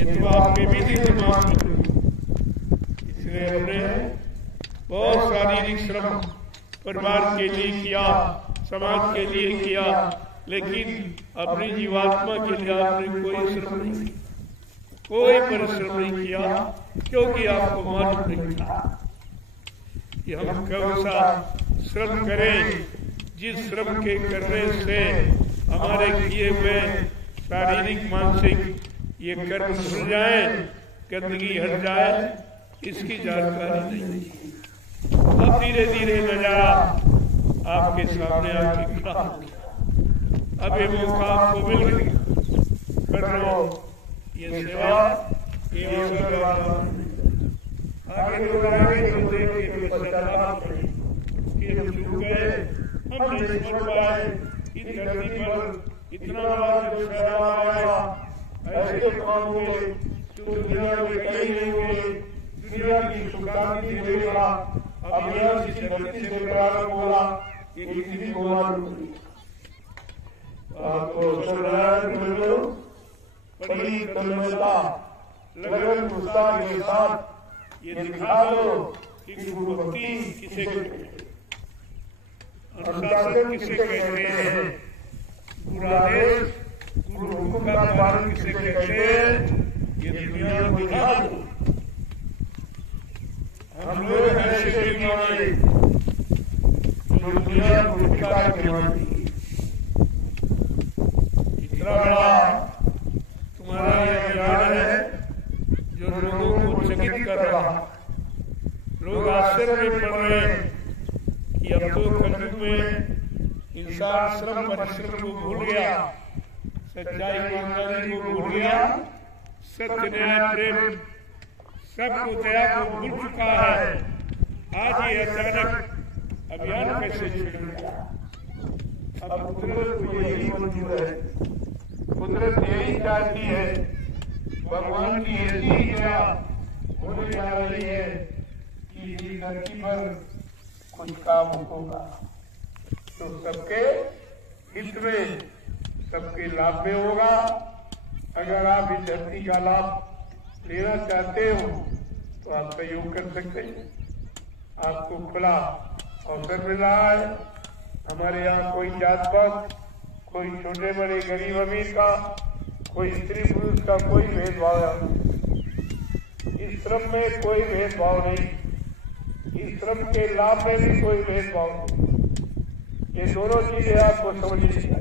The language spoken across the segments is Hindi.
ये तो आपके भी दिमाग में, इसलिए हमने बहुत शारीरिक श्रम परिवार के लिए किया, समाज के लिए किया, लेकिन अपनी जीवात्मा के लिए आपने कोई श्रम नहीं, कोई परिश्रम नहीं किया, क्योंकि आपको मालूम नहीं था कि हम कौन सा श्रम करें, जिस श्रम के करने से हमारे किए हुए शारीरिक मानसिक ये कर्म धुल जाए, गंदगी हट जाए, इसकी जानकारी नहीं थी। अब धीरे धीरे नजारा आपके सामने आके खड़ा हो गया। अब ये मौका आपको मिल गया, कर लो ये सेवा, ये अवसर आगे दोहराएंगे तो देखेंगे पश्चाताप कि हम चूक गए, हम नहीं समझ पाए, इस धरती पर इतना बड़ा जो सैलाब आया, ऐसे काम हुए जो दुनिया में कहीं नहीं हुए, दुनिया की सुख शांति देगा। अब यह किसी धरती से प्रारंभ होगा, ये किसी को मालूम नहीं। आपको सत्यनारायण मिलो बड़ी तन्मयता, लगन उत्साह के साथ ये दिखा दो कि गुरु भक्ति किसे कहते हैं, अनुशासन किसे कहते हैं, गुरु आदेश गुरु हुक्म का पालन किसे कहते हैं, ये दुनिया को दिखा दो। हम लोग ऐसे बेईमान जो दुनिया को दिखा के मानती, इतना बड़ा तुम्हारा यह ज्ञान है जो लोगों को चकित कर रहा। लोग आश्चर्य में पड़ रहे हैं कि अब तो कलयुग में इंसान श्रम परिश्रम को भूल गया, सच्चाई ईमानदारी को भूल गया, सत्य न्याय प्रेम सबको दया को भूल चुका है। आज ये अचानक अभियान कैसे छिड़ गया? अब कुदरत को यही मंजूर है, कुदरत यही चाहती है, भगवान की ऐसी इच्छा होने जा रही है कि इस धरती पर कुछ काम होगा तो सबके हित में, सबके लाभ में होगा। अगर आप इस धरती का लाभ लेना चाहते हो तो आप सहयोग कर सकते हैं। आपको खुला अवसर मिल रहा है। हमारे यहाँ कोई जात पात, कोई छोटे बड़े गरीब अमीर का, कोई स्त्री पुरुष का कोई भेदभाव नहीं। इस श्रम में कोई भेदभाव नहीं, इस श्रम के लाभ में भी कोई भेदभाव नहीं। ये दोनों चीजें आपको समझनी चाहिए।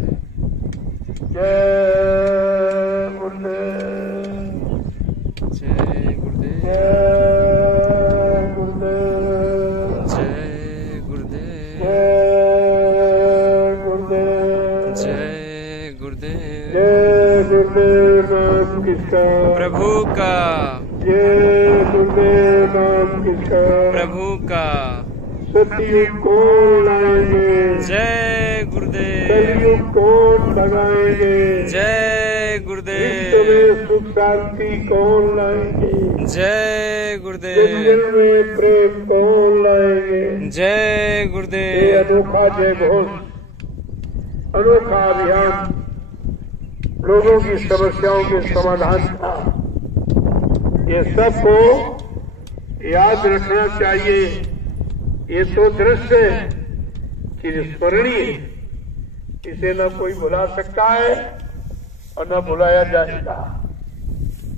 जय गुरुदेव, जय गुरुदेव, जय गुरुदेव, जय गुरुदेव, जय गुरुदेव, जय गुरुदेव, जय गुरुदेव नाम किसका, प्रभु का, जय गुरुदेव नाम किसका, प्रभु का। सतयुग कौन लाएंगे, जय गुरुदेव, कलयुग कौन भगाएंगे, जय गुरुदेव, विश्व में सुख शांति कौन लाएंगे, जय गुरुदेव, जंगल में प्रेम कौन लाएंगे। जय ये गुरुदेव, अनोखा जय घोष, अनोखा अभियान लोगों की समस्याओं के समाधान का, ये सबको याद रखना चाहिए। ये तो दृश्य चिरस्मरणीय, इसे न कोई भुला सकता है और न भुलाया जाएगा।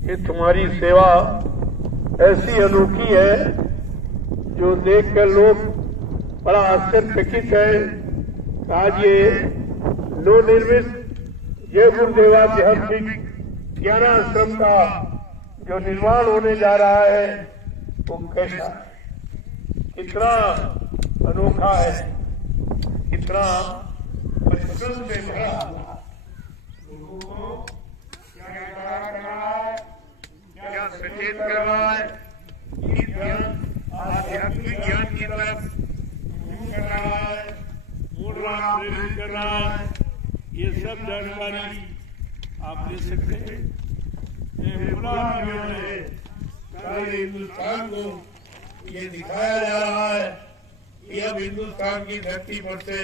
ये तुम्हारी सेवा ऐसी अनोखी है जो देखकर लोग बड़ा आश्चर्यचकित है। आज ये नवनिर्मित जय गुरुदेवाध्यात्मिक ज्ञानाश्रम का जो निर्माण होने जा रहा है वो कैसा है, कितना अनोखा है, कितना परिश्रम से भरा हुआ। लोगों को क्या कर रहा है, क्या सचेत कर रहा है, आध्यात्मिक ज्ञान की तरफ कर रहा है, प्रेरित कर रहा है। ये सब जानकारी आप ले सकते हैं। सारे हिंदुस्तान को ये दिखाया जा रहा है कि अब हिंदुस्तान की धरती पर से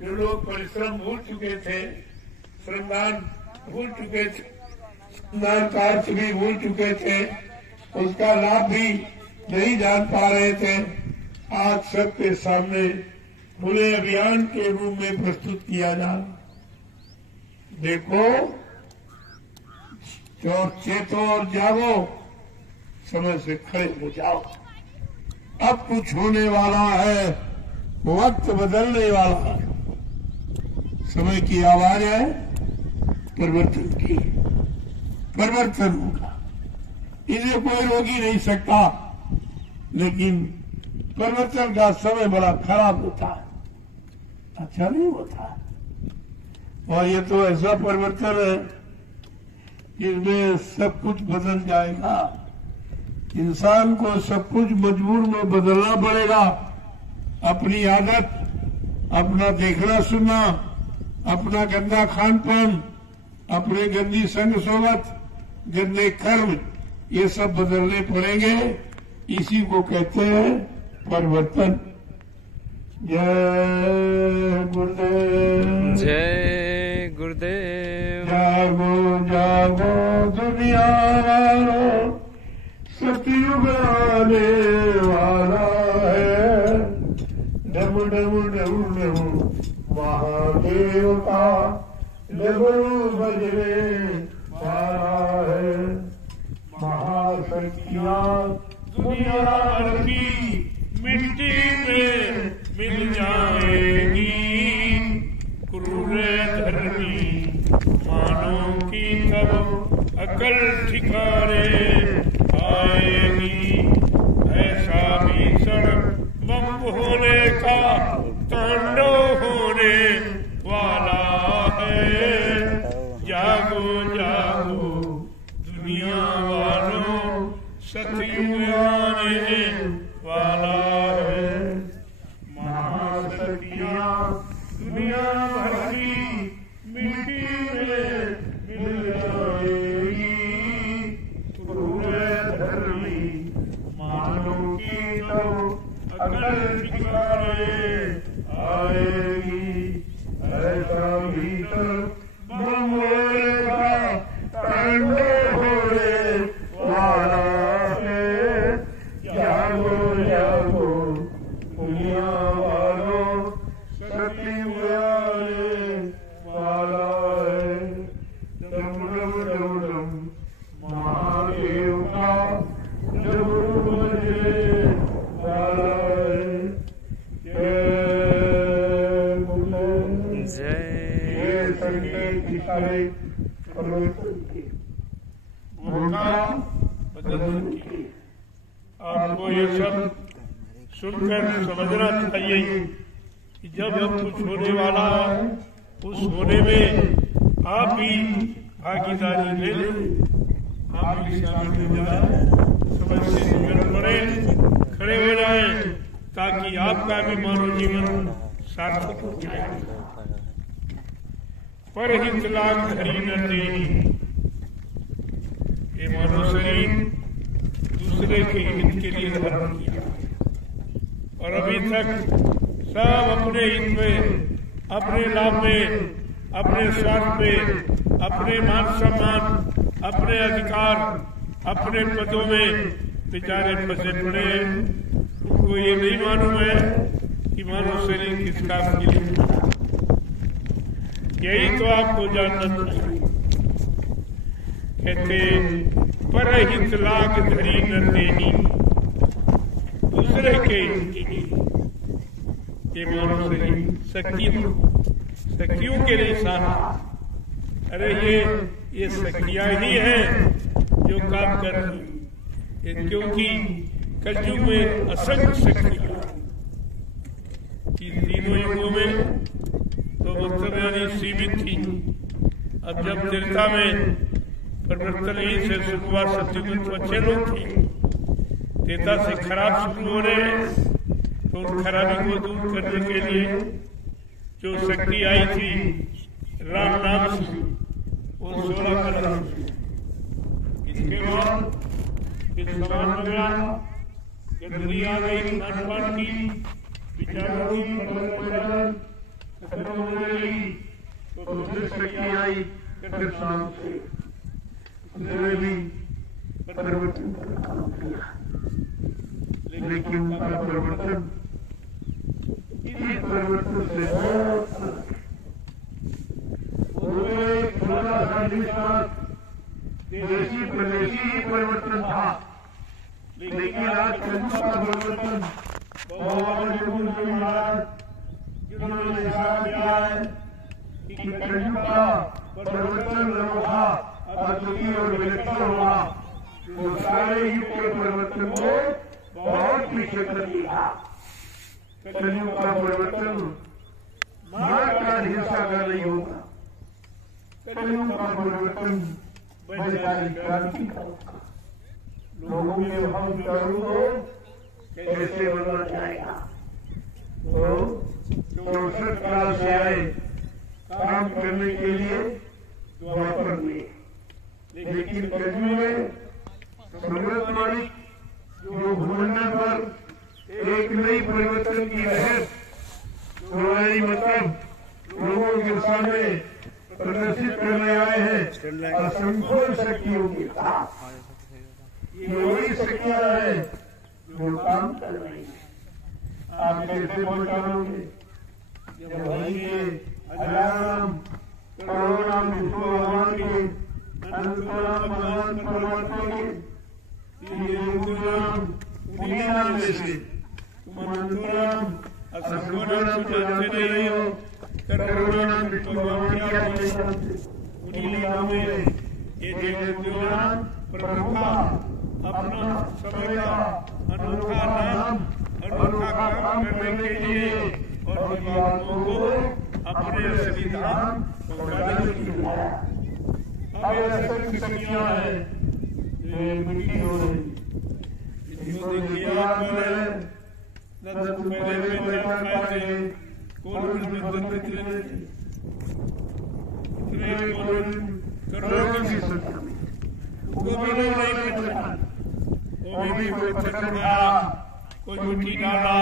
जो लोग परिश्रम भूल चुके थे, श्रमदान भूल चुके थे, कार्य भी भूल चुके थे, उसका लाभ भी नहीं जान पा रहे थे। आज सबके सामने खुले अभियान के रूप में प्रस्तुत किया जा। देखो, चेतो और जागो, समय से खड़े हो जाओ। अब कुछ होने वाला है, वक्त बदलने वाला है। समय की आवाज है परिवर्तन की, परिवर्तन होगा, इसे कोई रोक ही नहीं सकता। लेकिन परिवर्तन का समय बड़ा खराब होता है, अच्छा नहीं होता। और ये तो ऐसा परिवर्तन है जिसमें सब कुछ बदल जाएगा। इंसान को सब कुछ मजबूर में बदलना पड़ेगा। अपनी आदत, अपना देखना सुनना, अपना गंदा खान पान, अपने गंदी संग सोबत, गंदे कर्म, ये सब बदलने पड़ेंगे। इसी को कहते हैं परिवर्तन। जय गुरुदेव, जय गुरुदेव। जागो जागो दुनिया वालों, सतयुग आने वाला है। डम डम डम डम महादेव का डमरू बजने वाला है। महाशक्तियां दुनिया भर की मिट्टी में मिल जाएगी। क्रूर धरती मानव की तब अकल ठिकाने आएगी। ऐसा भीषण बम होने का तांडव होने वाला है। जागो जागो दुनिया वालों, सतयुग आने वाला है। महाशक्तियां दुनिया भर की मिट्टी में मिल जाएगी। क्रूर धरती मानव की तो अकल ठिकाने आएगी। ऐसा भीतर बम होएगा, तांडव होने वाला है। जागो जागो दुनिया वालों, सतयुग आने वाला है। डम डम डम डम महादेव का डमरू बजने वाला है। जय गुरुदेव। जय संकेत दिखाए परिवर्तन की, मौका बदलने की। आपको ये सब सुनकर समझना चाहिए कि जब कुछ होने वाला है, उस होने में आप भी भागीदारी ले लें, आप भी शामिल हो जाए, समझ से निकल पड़े, खड़े हो जाए, ताकि आपका भी मानव जीवन सार्थक हो जाए। परहित लाग धरी न देही, ये मानव शरीर दूसरे के हित के लिए धारण किया, और अभी तक सब अपने हित में, अपने लाभ में, अपने स्वार्थ में, अपने मान सम्मान, अपने अधिकार, अपने पदों में बेचारे फंसे पड़े हैं। उनको ये नहीं मालूम है कि मानव शरीर किस काम के लिए। यही तो आपको जानना चाहिए। कहते परहित लाग धरी न देही, दूसरे के ये मानव शरीर शक्तियों के लिए सारा। अरे ये शक्तियां ही हैं जो काम कर रही है, क्योंकि कलयुग में असंख्य शक्तियां, तीनों युगों में तो मतलब यानी सीमित थी। अब जब त्रेता में परिवर्तन ही से शुरू हुआ, सत्युग तो अच्छे लोग थे, त्रेता से खराब शुरू हो रहे हैं, तो उन खराबी को दूर करने के लिए जो शक्ति आई थी राम नाम से, वो 16 कदम। इसके बाद फिर समान हो गया, गंदगी आ गई, खान की विचारों की खत्म हो गई, तो दूसरी शक्ति आई फिर शाम से। उसने भी परिवर्तन किया, लेकिन उनका परिवर्तन इस परिवर्तन से बहुत देशी प्रदेशी परिवर्तन था, लेकिन आज कलयुग का परिवर्तन महाराज जिन्होंने हिसाब किया है कि कलयुग का परिवर्तन होगा अद्वितीय और विलक्षण होगा, जो सारे युग के परिवर्तन को बहुत पीछे कर दिया। कलयुग का परिवर्तन मार का हिस्सा का नहीं होगा, कलयुग का परिवर्तन वैचारिक क्रांति का होगा। लोगों में हम विचारों को कैसे बदला जाएगा, तो 64 काल से आए काम करने के लिए द्वापर में, लेकिन कलयुग में समृद्ध मालिक जो भूमंडल पर एक नई परिवर्तन की लहर तो मतलब लोगों के सामने प्रदर्शित करने आए हैं असंख्य शक्तियों के साथ। ये वही शक्तियां है जो काम कर रही है। आप कैसे पहचानोगे जब वही के अजाम करोड़ों नाम विष्णु भगवान के अनंतनाम भगवान परमात्मा के ये नाम उन्हीं नाम में से तुम अनंतनाम असंख्य नाम तो जानते नहीं हो, करोड़ों नाम विष्णु भगवान के उन्हीं नाम में ये नाम प्रमुखा अपना समय का अनोखा नाम अनोखा काम करने के लिए और जीवात्माओं को अपने असली धाम पहुंचाने के लिए आया। अब ऐसी शक्तियां हैं जो मिट्टी हो रही, जिसको देखिए आप न तो पहले में देखा पाते कौन में बंद कितने करोड़ों की संख्या में वो भी नहीं पहचान, वो भी कोई पत्थर मारा, कोई मिट्टी डाला,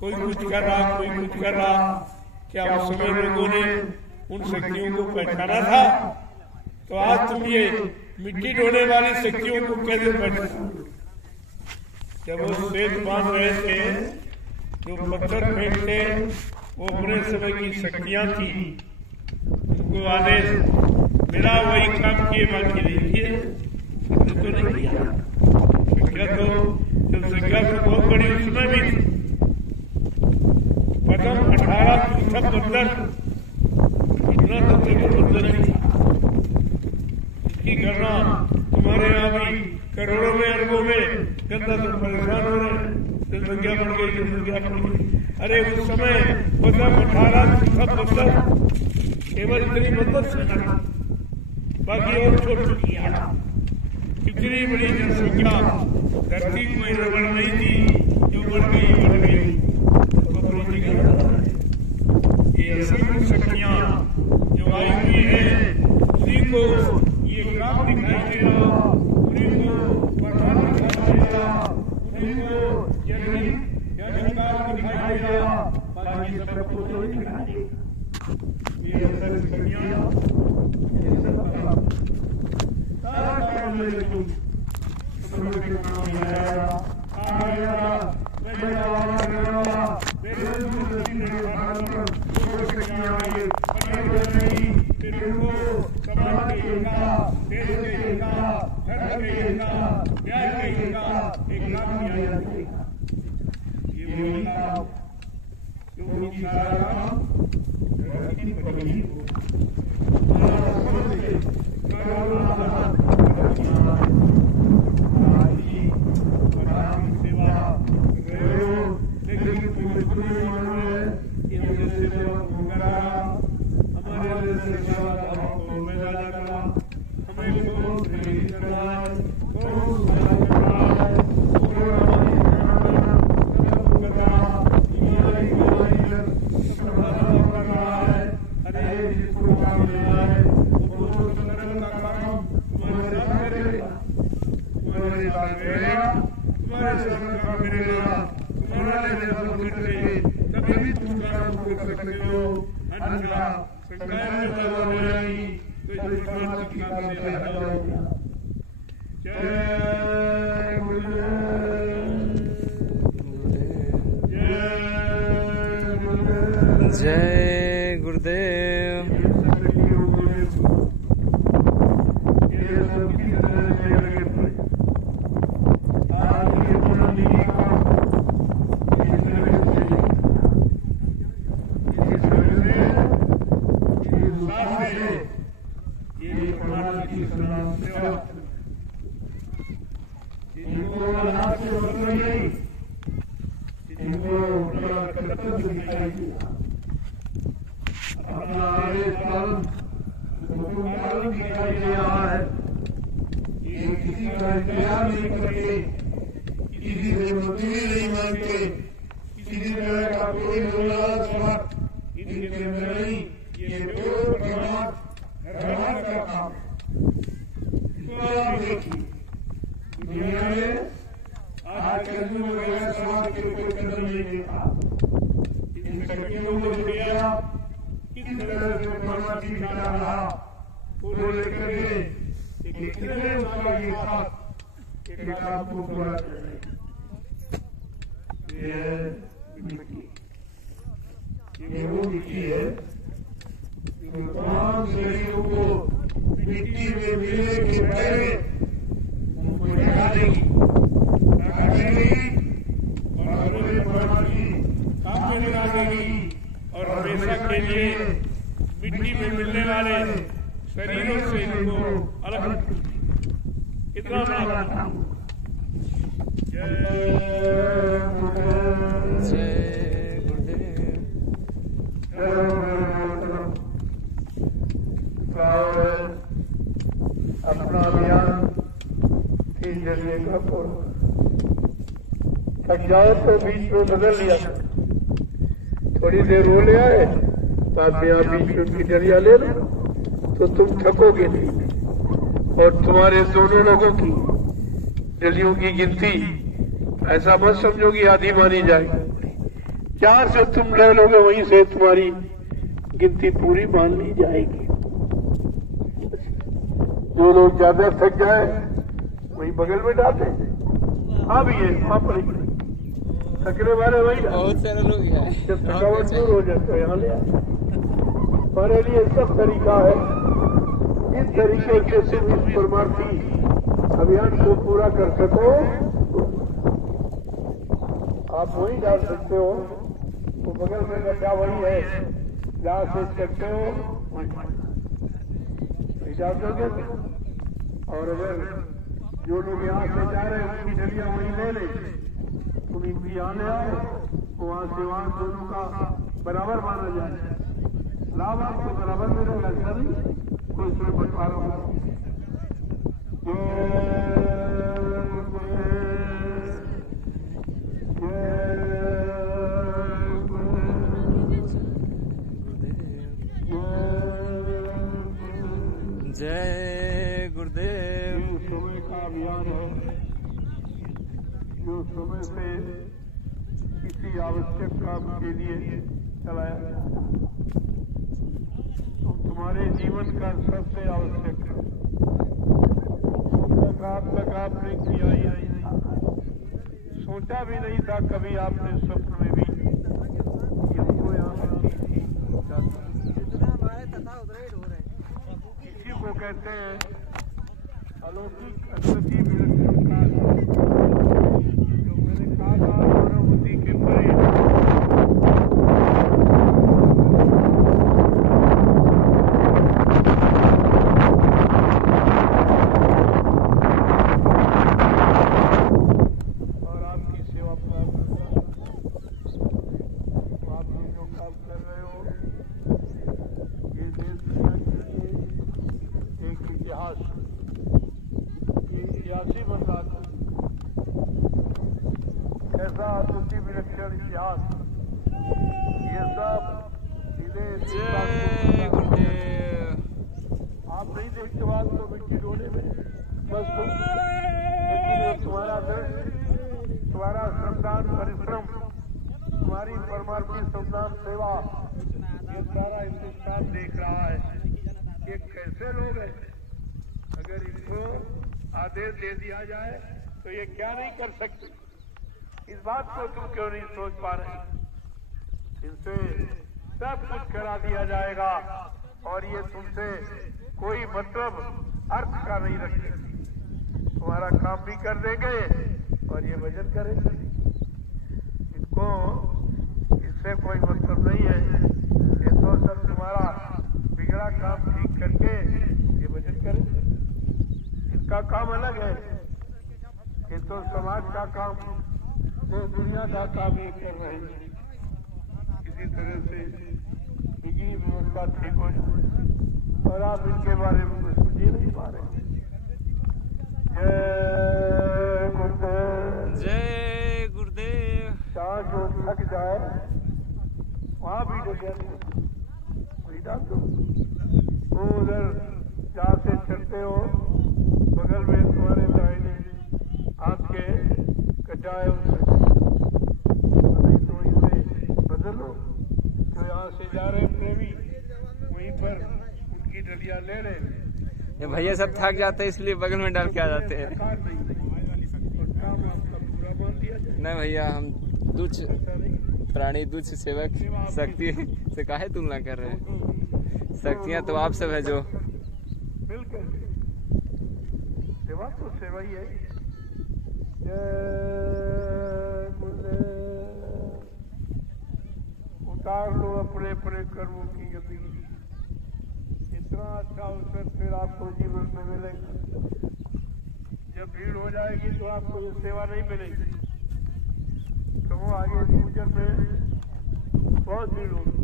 कोई कुछ कर रहा, कोई कुछ कर रहा। क्या उस समय लोगों ने उन शक्तियों को पहचाना था? तो आज तुम ये मिट्टी ढोने वाली शक्तियों को कैसे पहचानोगे? जब वो श्वेत बांध रहे थे, जो पत्थर फेंकते वो अपने समय की शक्तियां थी, उनको आदेश मिला वही काम किए, बाकी नहीं किए, तो नहीं किया। संख्या तो जब संख्या तो बहुत बड़ी उसमें भी थी, प्रथम 18 पुस्तक बंधन इतना तो देखो बंधन नहीं था। इसकी गणना तुम्हारे यहाँ भी करोड़ों में अरबों में गंदा तो परेशान हो रहे हैं, जनसंख्या बढ़ गई, जनसंख्या बढ़ गई। अरे उस समय प्रथम 18 पुस्तक बंधन केवल इतनी मदद से लगा, बाकी और छोड़ चुकी है। इतनी बड़ी जनसंख्या धरती कोई रबड़ नहीं थी, जो बढ़ गई। ये असंख्य शक्तियां जो आई हुई है, उसी को ये ग्राम दिखाई दे रहा, उन्हीं को पठान दिखाई दे रहा, उन्हीं को जनिकार दिखाई दे रहा, बाकी सबको तो नहीं दिखाई देगा। ये असंख्य शक्तियां जय गुरुदेव। जय गुरुदेव। और हमेशा के लिए मिट्टी में मिलने वाले शरीरों से इनको अलग कितना बड़ा काम। जय गुरुदेव। अपना अभियान तीन जरिए का थक जाओ तो बीच में बदल लिया, थोड़ी देर हो ले आए, बाद में आप बीच में उनकी डरिया ले लो तो तुम थकोगे नहीं। और तुम्हारे दोनों लोगों की डलियों की गिनती ऐसा मत समझो कि आधी मानी जाएगी, जहां से तुम ले लोगे वहीं से तुम्हारी गिनती पूरी मान ली जाएगी। जो लोग ज्यादा थक जाए वही बगल में डालते। हाँ भी है, वहां पर थकने वाले वही बहुत सारे लोग हैं। जब थकावट दूर हो जाए तो यहाँ ले आए। हमारे लिए सब तरीका है, इस तरीके से सिर्फ इस परमार्थी अभियान को पूरा कर सको आप वही डाल सकते हो। तो बगल में गड्ढा वही है, जहाँ से सकते हो वही डाल दोगे। और अगर जो लोग यहाँ से जा रहे हैं उनकी डलियां वही ले ले, तुम इनकी यहाँ ले आओ, वहाँ से वहाँ दोनों का बराबर माना जाए, लाभ आपको बराबर मिलेगा। ऐसा नहीं कोई इसमें बंटवारा हो। जय गुरुदेव। समय का अभियान है जो समय से किसी आवश्यक काम के लिए चलाया जाता है। तो तुम्हारे जीवन का सबसे आवश्यक है, आप तक आपने किया ही नहीं, सोचा भी नहीं था कभी आपने स्वप्न में भी हमको यहाँ इसी को कहते हैं अलौकिक अद्वितीय विलक्षण काल, जो मैंने कहा था मानव बुद्धि के परे। और आपकी सेवा प्राप्त आप जो काम कर रहे हो ये देश एक इतिहास, ये इतिहासी बन रहा था। ऐसा अद्वितीय विलक्षण इतिहास, ये सब सीधे जय गुरुदेव। आप नहीं देखते बात तो मिट्टी डोले में बस लेकिन तुम्हारा दर्द, तुम्हारा श्रमदान परिश्रम, तुम्हारी परमार्थी श्रमदान सेवा, ये सारा हिंदुस्तान देख रहा है। ये कैसे लोग हैं, अगर इनको आदेश दे दिया जाए तो ये क्या नहीं कर सकते? इस बात को तुम क्यों नहीं सोच पा रहे? इनसे सब कुछ करा दिया जाएगा और ये तुमसे कोई मतलब अर्थ का नहीं रखेंगे। तुम्हारा काम भी कर देंगे और ये भजन करेंगे। इनको इससे कोई मतलब नहीं है। ये तो सब तुम्हारा बिगड़ा काम ठीक करके ये भजन करेंगे। इनका काम अलग है। ये तो समाज का काम, तो दुनिया का काम ये कर रहे हैं। इसी तरह से इनकी व्यवस्था ठीक हो जाए और आप इनके बारे में कुछ सोच ही नहीं पा रहे। जय गुरुदेव, जय गुरुदेव। जहाँ जो थक जाए वहाँ भी डगे वही डाल दो। वो उधर जहाँ से चलते हो बगल में तुम्हारे दाहिने हाथ के कटाए उनसे तो इसे बदलो। जो यहाँ से जा रहे प्रेमी वहीं पर उनकी डलिया ले रहे। ये भैया सब थक जाते हैं इसलिए बगल में डाल के आ जाते हैं। नहीं भैया, हम तुच्छ प्राणी, तुच्छ सेवक शक्ति से काहे तुलना कर रहे हैं? शक्तियाँ तो आप सब है जो मिलकर सेवा तो सेवा ही है। उतार लो अपने अपने कर्मों की गति। इतना अच्छा अवसर फिर आपको जीवन में मिलेगा। जब भीड़ हो जाएगी तो आपको ये सेवा नहीं मिलेगी। तो वो आगे पूजन में बहुत भीड़ होगी।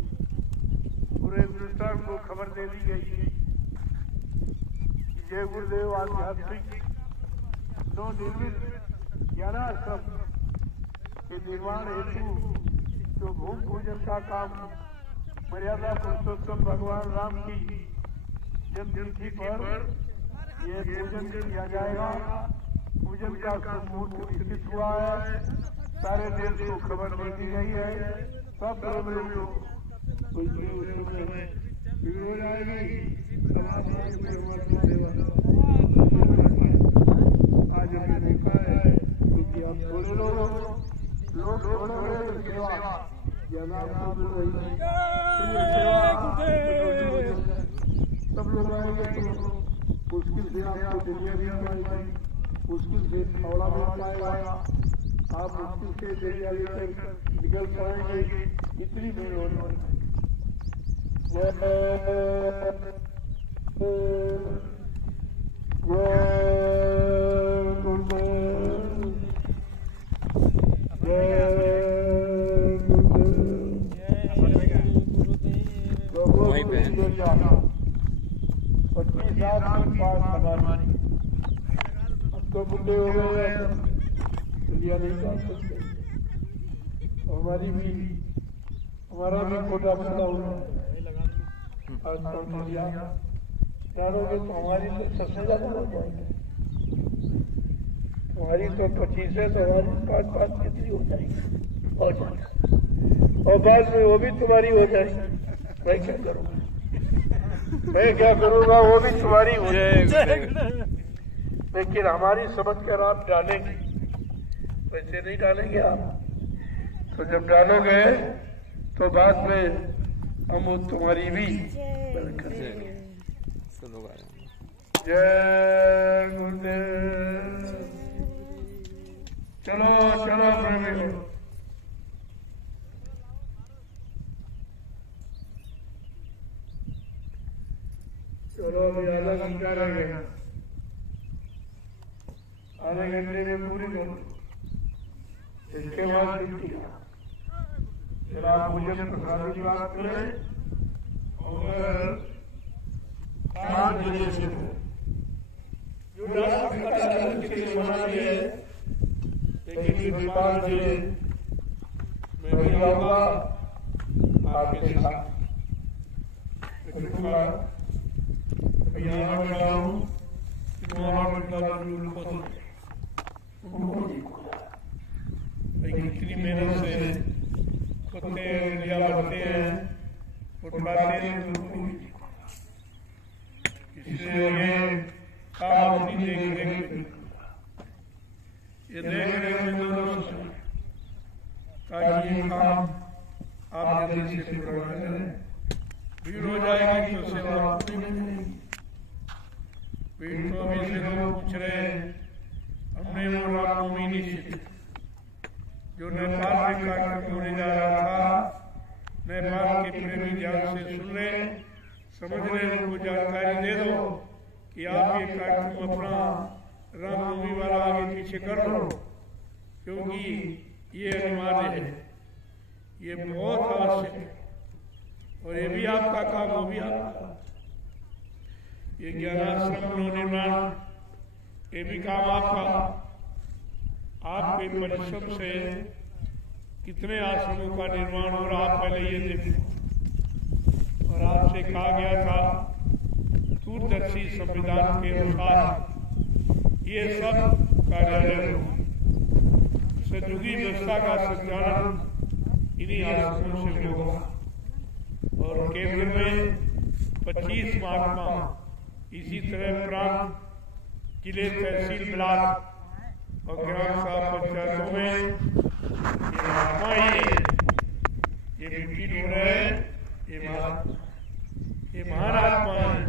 पूरे हिंदुस्तान को खबर दे दी गई है। जय गुरुदेव आध्यात्मिक नवनिर्मित ज्ञानाश्रम के निर्माण हेतु जो भूमि पूजन का काम मर्यादा पुरुषोत्तम भगवान राम की जन्मतिथि पर ये पूजन किया जाएगा। पूजन का मुहूर्त स्थित हुआ है। सारे देश को खबर दे दी गई है। सब भीड़ हो जाएगी। आज हमने देखा है क्योंकि आप थोड़े लोग थोड़े सेवा ज्ञान आपको मिल रही है। सब लोग आएंगे तो मुश्किल से आपको दुनिया मिल पाएगी, मुश्किल से थोड़ा मिल पाएगा। आप मुश्किल से दरिया लेकर निकल पाएंगे। इतनी भीड़ होने वाली है। वहीं पे 25,000 पास हमारी तो बुढ़े हो गए दुनिया नहीं जा सकते। हमारा भी कोटा पूरा हुआ। जाओगे तो हमारी तो सबसे ज्यादा हो जाएगी। तुम्हारी तो 25 है तो हमारी 5 कितनी हो जाएगी और ज्यादा। और बाद में वो भी तुम्हारी हो जाएगी। मैं क्या करूँगा? वो भी तुम्हारी हो जाएगी। लेकिन हमारी समझ कर आप डालेंगे, वैसे नहीं डालेंगे आप। तो जब डालोगे तो बाद में हम वो तुम्हारी भी कर देंगे। जय गुरुदेव। चलो चलो प्रेमी, चलो अभी आधा घंटा रह गया। आधे घंटे में पूरी करो। इसके बाद छुट्टी। फिर आप मुझे प्रसाद की बात करें और 5 बजे से जो लेकिन 5 बजे मैं भी आऊंगा आपके साथ। यहाँ बैठा हूँ कितनी मेहनत से कुत्ते लिया बढ़ते हैं, उठवाते हैं, इसलिए ये काम अपनी देख ये देख रहे हैं दोनों समय, ताकि ये काम आप जल्दी से पूरा करें। भीड़ हो जाएगी तो सेवा पूरी नहीं होगी। भीड़ तो अभी से लोग पूछ रहे हैं, हमने वो रामनवमी निश्चित जो नेपाल में कार्यक्रम होने जा रहा था, नेपाल के प्रेमी ध्यान से सुन रहे, समझ रहे, उनको जानकारी दे दो कि आप ये कार्यक्रम अपना रामनवमी वाला आगे पीछे कर लो, क्योंकि ये अनिवार्य है, ये बहुत आवश्यक है। और ये भी आपका काम, वो भी आपका। ये ज्ञानाश्रम निर्माण, ये भी काम आपका। आपके परिश्रम से कितने आश्रमों का निर्माण हो रहा, आप पहले ये देखो। और आपसे कहा गया था दूरदर्शी संविधान के अनुसार ये सब कार्यालय हो, सदयुगी व्यवस्था का संचालन इन्हीं आश्रमों से होगा। और केंद्र में 25 महात्मा, इसी तरह प्रांत, जिले, तहसील, ब्लॉक और ग्राम सभा पंचायतों में ये महात्मा ही है, ये विपिन हो रहे हैं, ये महान आत्मा है।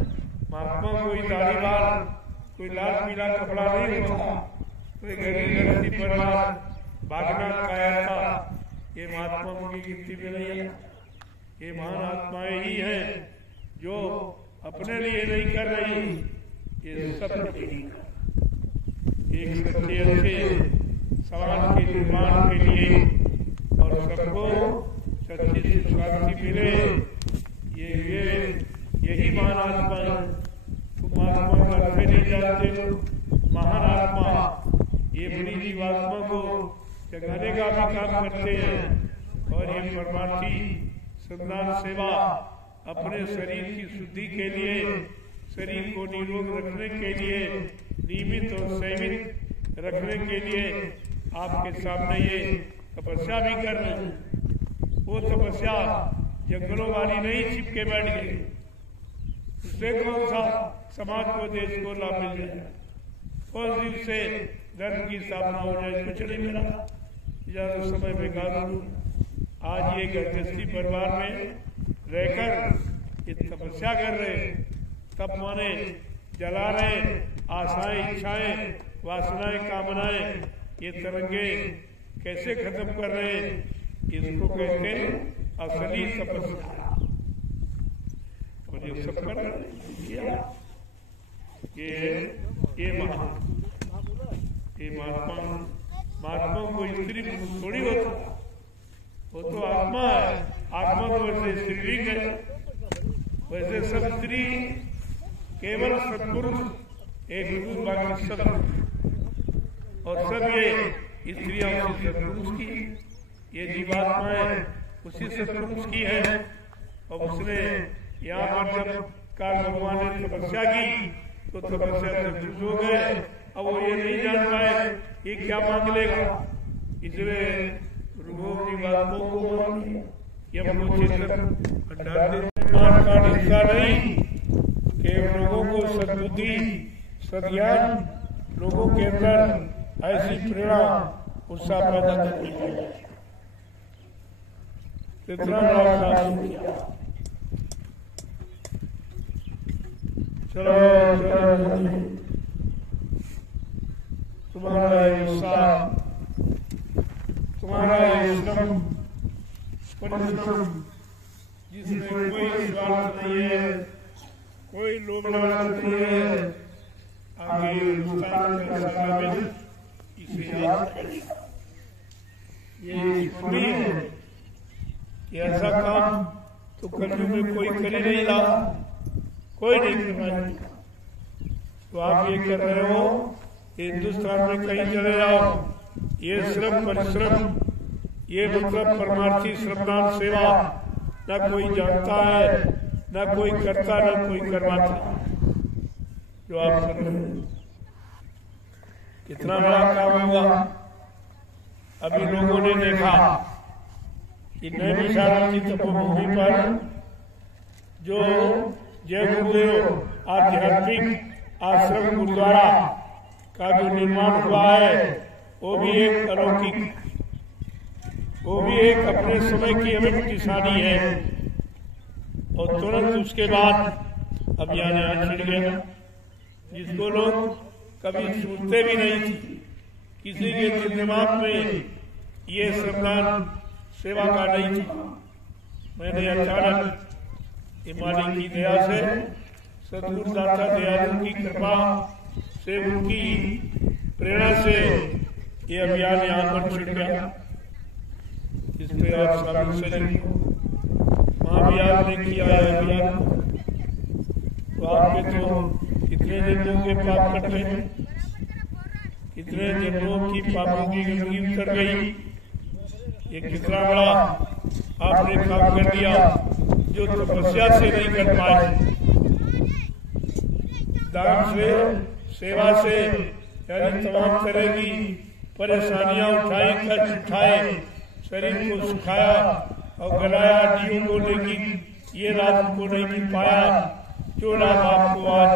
महात्मा कोई दाढ़ी बाल, कोई लाल पीला कपड़ा नहीं होता, कोई गरीब परिवार भागना काया था, ये महात्मा की गिनती में नहीं है। ये महान आत्माएं ही हैं जो अपने लिए नहीं कर रही, ये सबके लिए, एक सच्चे अच्छे समाज के निर्माण के लिए और सबको सच्ची शांति मिले, यही महान आत्मा है। तुम आत्मा का अर्थ नहीं जानते हो, महान आत्मा ये बड़ी जीवात्मा को जगाने का भी काम करते हैं। और ये परमार्थी संदान सेवा अपने शरीर की शुद्धि के लिए, शरीर को निरोग रखने के लिए, नियमित और संयमित रखने के लिए आपके सामने ये तपस्या भी कर रहे हैं। वो तपस्या जंगलों वाली नहीं, चिपके बैठ गए, उससे कौन सा समाज को, देश को लाभ मिल जाए, कौन सी उससे धर्म की स्थापना हो जाए, कुछ नहीं मिला। ज्यादा समय बेकार हो। आज ये गृहस्थी परिवार में रहकर ये तपस्या कर रहे, तप माने जला रहे, आशाएं, इच्छाएं, वासनाएं, कामनाएं, ये तरंगे कैसे खत्म कर रहे, इसको कहते हैं असली तपस्या। और ये सब कर ये महात्मा को स्त्री थोड़ी होता, वो तो आत्मा है। आत्मा तो वैसे स्त्रीलिंग है, वैसे सब स्त्री केवल सत्पुरुष, एक पुरुष बाकी सब, और सब ये स्त्रियां उसी सत्पुरुष की, ये जीवात्माएं उसी सत्पुरुष की है। और उसने यहाँ पर जब काल भगवान ने तपस्या की तो तपस्या से खुश हो गए। अब वो ये नहीं जान पाए ये क्या मांग लेगा, इसलिए जीवात्माओं को का हिस्सा नहीं, केवल लोगों को सद्बुद्धि, सद्ज्ञान, लोगों के अंदर ऐसी प्रेरणा, उत्साह पैदा करनी है। इतना बड़ा काम किया। चलो तुम्हारा उत्साह, तुम्हारा श्रम, परिश्रम, जिसमें कोई स्वार्थ नहीं है, कोई लोभ लालच नहीं है, आगे हिंदुस्तान का साबित इसे याद करेगा। ये थोड़ी है कि ऐसा काम तो कलयुग में कोई कर ही नहीं रहा, कोई नहीं करवाएगा। तो आप ये कर रहे हो, हिंदुस्तान में कहीं चले जाओ, ये श्रम परिश्रम, ये मतलब परमार्थी श्रमदान सेवा न कोई जानता है, न कोई करता, न कोई करवाता, जो आप कर रहे हैं। कितना बड़ा काम होगा। अभी लोगों ने देखा कि नैमिषारण्य तपोभूमि पर जो जय गुरुदेव आध्यात्मिक आश्रम गुरुद्वारा का जो निर्माण हुआ है, वो भी एक अलौकिक, वो भी एक अपने समय की अमिट निशानी है। और तुरंत उसके बाद अभियान यहाँ छिड़ गया, जिसको लोग कभी सोचते भी नहीं थे। किसी के दिमाग में ये श्रमदान सेवा का नहीं था। मैंने अचानक मालिक की दया से, सतगुरु दाता दयालु की कृपा से, उनकी प्रेरणा से ये अभियान यहाँ पर छिड़ गया। इस पे आप शामिल शरीर वहाँ भी आपने किया है अभियान। तो आपके तो कितने जन्मों के पाप कटे हैं, कितने जन्मों की पापों की गंदगी उतर गई। ये कितना बड़ा आपने काम कर दिया जो तपस्या से नहीं कर पाए। दान से, सेवा से, यानी तमाम तरह की परेशानियां उठाई, कष्ट उठाए, शरीर को सुखाया और गलाया हड्डियों को, लेकिन ये लाभ को नहीं मिल पाया जो लाभ आपको आज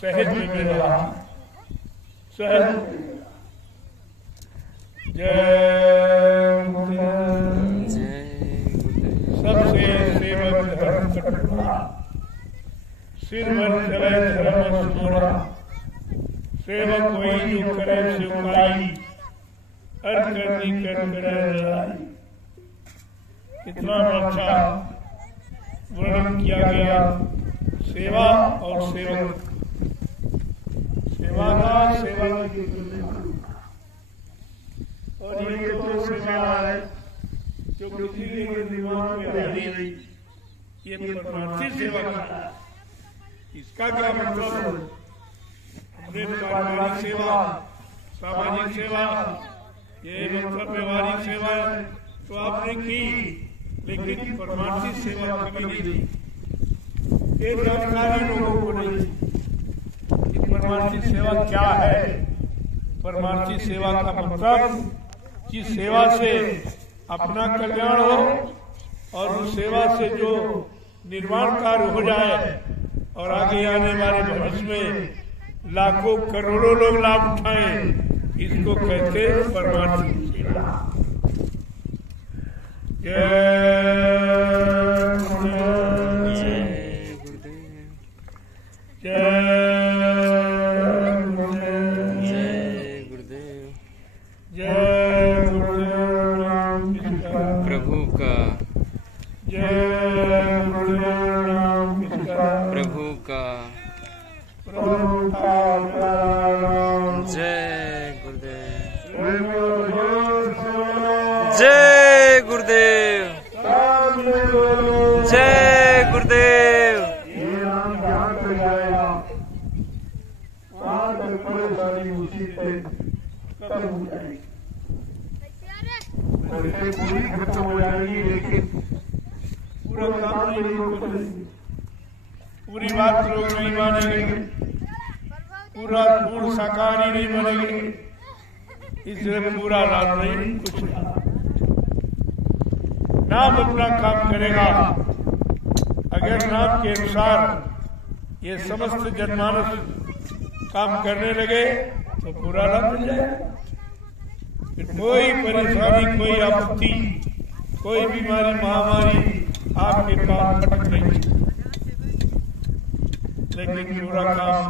सहज में मिल रहा है। सहज। जय सबसे सेवक धर्म कटोरा, सिर पर चले धर्म सुनोरा, सेवक वही जो करे सेवकाई, हर करनी कर करे लड़ाई। कितना अच्छा वर्णन किया गया सेवा और सेवक, सेवा का, सेवा की। और ये तो सेवा है जो किसी के दिमाग में आ नहीं, ये परमार्थी सेवा का। इसका क्या मतलब? हमने पारिवारिक सेवा, सामाजिक सेवा, ये मतलब व्यवहारिक सेवा तो आपने की, लेकिन परमार्थी सेवा कभी नहीं दी। ये जानकारी लोगों को नहीं थी कि परमार्थी सेवा क्या है। परमार्थी सेवा का मतलब कि सेवा से अपना कल्याण हो और उस सेवा से जो निर्माण कार्य हो जाए और आगे आने वाले भविष्य में लाखों करोड़ों लोग लाभ उठाएं, इसको कहते परमार्थी सेवा। प्रभु का, प्रभु का, जय गुरुदेव, जय गुरुदेव, जय गुरुदेव। पूरी खत्म हो जाएगी, लेकिन पूरा काम नहीं होगा। पूरी बात लोग नहीं मानेंगे, पूरा पूर्ण शाकाहारी नहीं बनेंगे, इसलिए पूरा रात नहीं कुछ नाम अपना काम करेगा। अगर नाम के अनुसार ये समस्त जनमानस काम करने लगे तो पूरा लाभ मिल जाएगा। फिर कोई परेशानी, कोई आपत्ति, कोई बीमारी, महामारी आपके पास फटक नहीं। लेकिन पूरा काम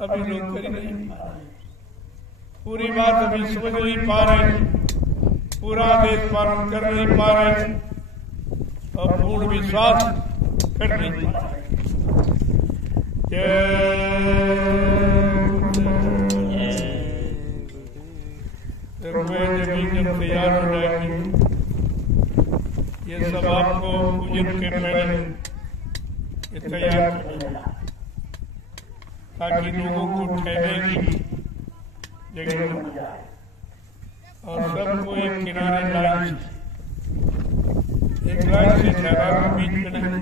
अभी लोग कर नहीं पा रहे, पूरी बात अभी समझ नहीं पा रहे, पूरा आदेश पालन कर नहीं पा रहे और पूर्ण विश्वास कर नहीं पा रहे। जब तैयार हो जाएगी, ये सब आपको पूजन के पहले ये तैयार करेगा ताकि लोगों को ठहरने की जगह मिल जाए और सबको एक किनारे लाइन से ठहरा, बीच में नहीं,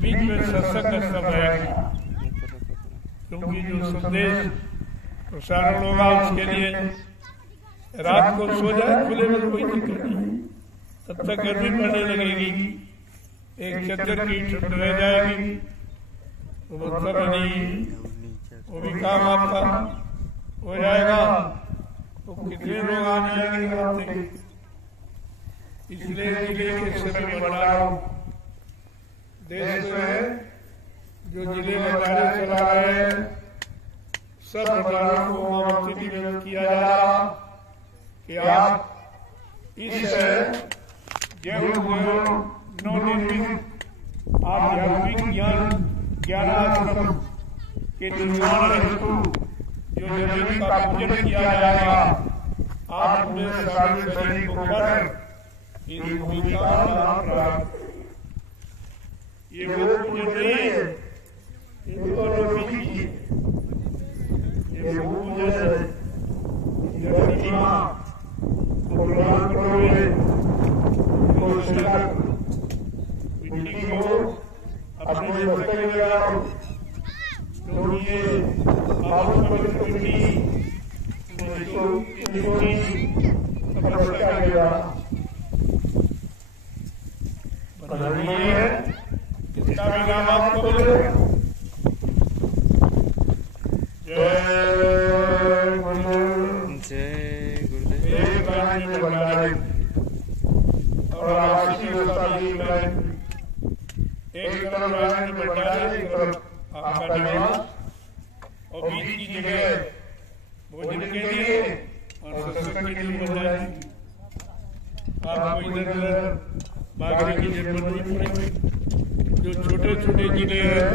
बीच में सत्संग सब रहेगा। क्योंकि जो संदेश प्रसारण होगा उसके लिए रात को सो जाए खुले में कोई दिक्कत नहीं, तब तक गर्मी पड़ने लगेगी, एक चद्दर की ठंड रह जाएगी, तो मतलब नहीं, वो भी काम आपका हो जाएगा कितने लोग आने लगे रात में। इसलिए जिले के सभी भंडारों देश में जो जिले भंडारे चला रहे हैं, सब भंडारों को महामंत्री निवेदन किया जा रहा कि आप इस नवनिर्मित आध्यात्मिक ज्ञानाश्रम के निर्माण हेतु जो जमीन का पूजन किया जाएगा, आप उन्हें शामिल शरीर को कर इस भूमि का लाभ प्राप्त। ये वो पूजन नहीं है, इनको कीजिए। ये वो पूजन है, जगती माँ को प्रणाम करोगे, मिट्टी को अपने मस्तक में लगाओ, क्योंकि ये पावन पवित्र मिट्टी तपस्या के द्वारा बनाई है। इसका भी नाम आपको बोलेगा। जय गुरुदेव, जय गुरुदेव। एक लाइन में बनाए और आशीष सारी लाइन एक तरफ लाइन में बनाए, एक तरफ आपका निवास और बीच की जगह भोजन के लिए और सत्संग के लिए बनाए। आपको इधर उधर भागने की जरूरत नहीं पड़ेगी। जो छोटे छोटे जिले हैं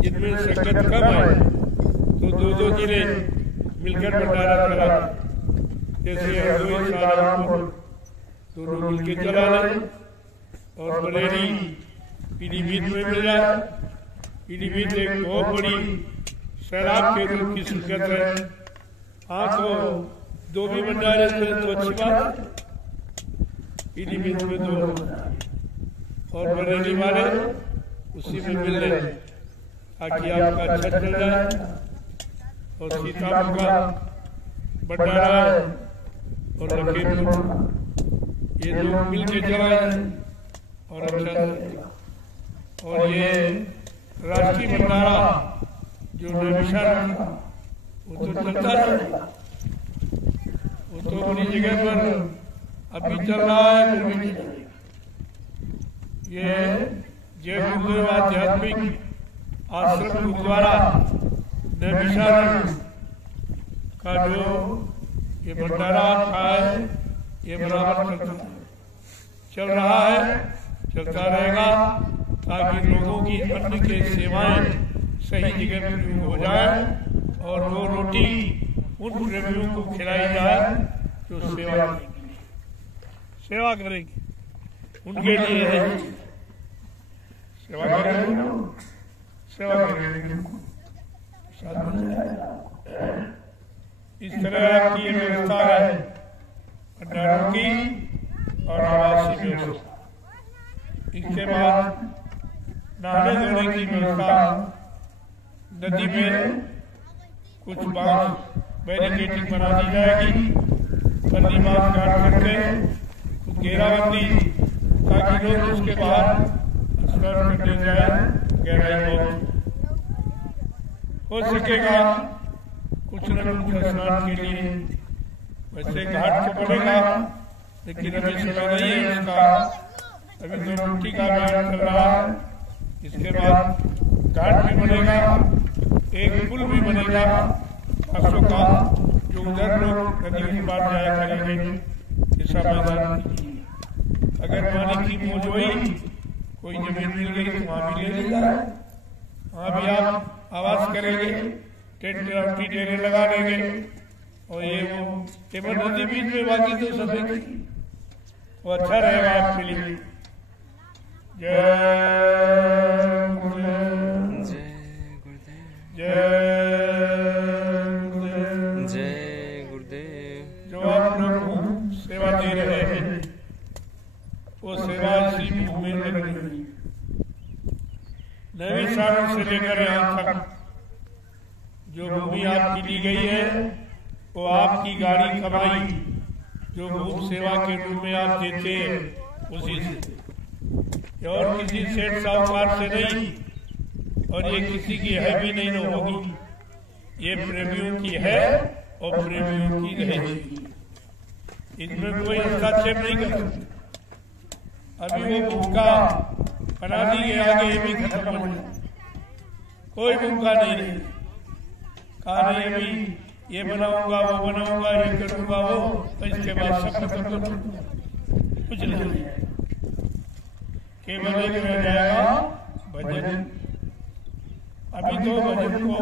जिनमें संगत कम है, तो दो दो जिले मिलकर भंडारा चला, जैसे हरदोई सहारनपुर दोनों मिलकर चला रहे, और बरेली पीलीभीत में मिल जाए। पीलीभीत एक बहुत बड़ी सैलाब के रूप की शिरकत है। हाँ, तो दो भी भंडारे तो अच्छी बात है। पीलीभीत में दो और बरेली वाले उसी में मिल रहे, ताकि आपका अच्छा चल जाए। और सीतापुर का भंडारा है और लखीमपुर, ये लोग मिल के चलाए और अच्छा चलेगा। और ये राष्ट्रीय भंडारा जो नैमिषारण्य था, वो तो चलता रहेगा। वो तो बड़ी जगह पर अभी चल रहा है, फिर भी चलेगा। ये जय गुरुदेव आध्यात्मिक आश्रम गुरुद्वारा नैमिषारण्य का जो ये भंडारा था है, ये बराबर चल रहा है, चलता रहेगा, ताकि लोगों की अन्न की सेवाएं सही जगह पर हो जाए और वो रोटी उन प्रेमियों को खिलाई जाए जो सेवा करेंगे, उनके लिए है। सेवा करेंगे इस तरह की व्यवस्था है भंडारों की और आवासीय व्यवस्था। इसके बाद नहाने धोने की व्यवस्था, नदी में कुछ बांस बैरिकेडिंग बना दी जाएगी, पन्नी बांस काट करके कुछ घेराबंदी, ताकि लोग उसके बाद स्नान करने जाए। गहराई बहुत हो सकेगा कुछ न कुछ स्नान के लिए, वैसे घाट तो पड़ेगा, लेकिन अभी समय नहीं है इसका। अभी तो मिट्टी का बयान चल रहा है। इसके बाद घाट भी बनेगा, एक पुल भी बनेगा अशोक का, जो उधर लोग नदी के पार जाया करेंगे। ऐसा मैदान अगर पानी की मौज हुई, कोई जमीन मिल गई तो वहाँ भी ले लेगा, वहाँ भी आप आवास करेंगे, टेंट डेरे लगा देंगे। और ये वो केवल नदी बीच में, बाकी तो सब वो अच्छा रहेगा आपके लिए। जय गुरुदेव, जय गुरुदेव, जय गुरुदेव। जो आप लोग सेवा दे रहे हैं, वो सेवा इसी भूमि में लगी हुई। नैमिषारण्य से लेकर यहाँ तक जो भूमि आपकी ली गई है, वो आपकी गाड़ी कमाई जो भूप सेवा के रूप में आप देते हैं, उसी से, और किसी सेठ साहूकार से नहीं, और ये किसी की है भी नहीं न होगी। ये प्रेमियों की है और प्रेमियों की रहेगी। इसमें कोई हस्ताक्षेप नहीं कर सकता। अभी वो भूखा बना दी के आगे ये भी खत्म हो जाए, कोई भूखा नहीं रहे। कहा नहीं अभी ये बनाऊंगा वो बनाऊंगा ये करूंगा वो, तो इसके बाद सब खत्म कर दूंगा, कुछ नहीं। केवल एक रह जाएगा भजन। अभी तो भजन को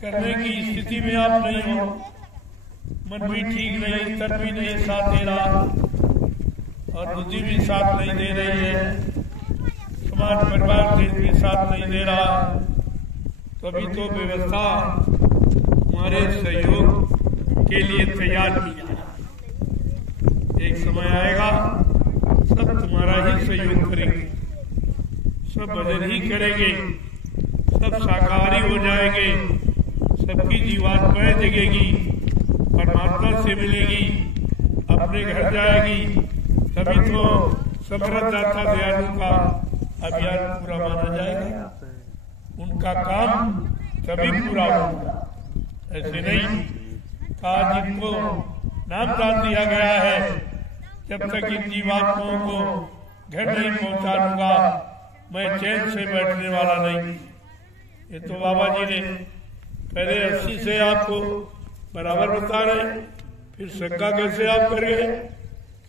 करने की स्थिति में आप नहीं हो, मन भी ठीक नहीं, तन भी नहीं साथ दे रहा और बुद्धि भी साथ नहीं दे रही है, समाज परिवार भी साथ नहीं दे रहा। तो अभी तो व्यवस्था हमारे सहयोग के लिए तैयार किया। एक समय आएगा सब तुम्हारा ही सहयोग करेंगे, सब भजन ही करेंगे, सब शाकाहारी हो जाएंगे, सबकी जीवात्माएं जगेगी, परमात्मा से मिलेगी, अपने घर जाएगी। तभी तो समृद्धदाता दयालु का अभियान पूरा माना जाएगा, उनका काम तभी पूरा होगा। ऐसे नहीं कहा जिनको नाम दान दिया गया है, जब तक इन जीवात्माओं को घर नहीं पहुंचा दूंगा मैं चैन से बैठने वाला नहीं। ये तो बाबा जी ने पहले 80 से आपको बराबर बता रहे, फिर शंका कैसे आप कर गए?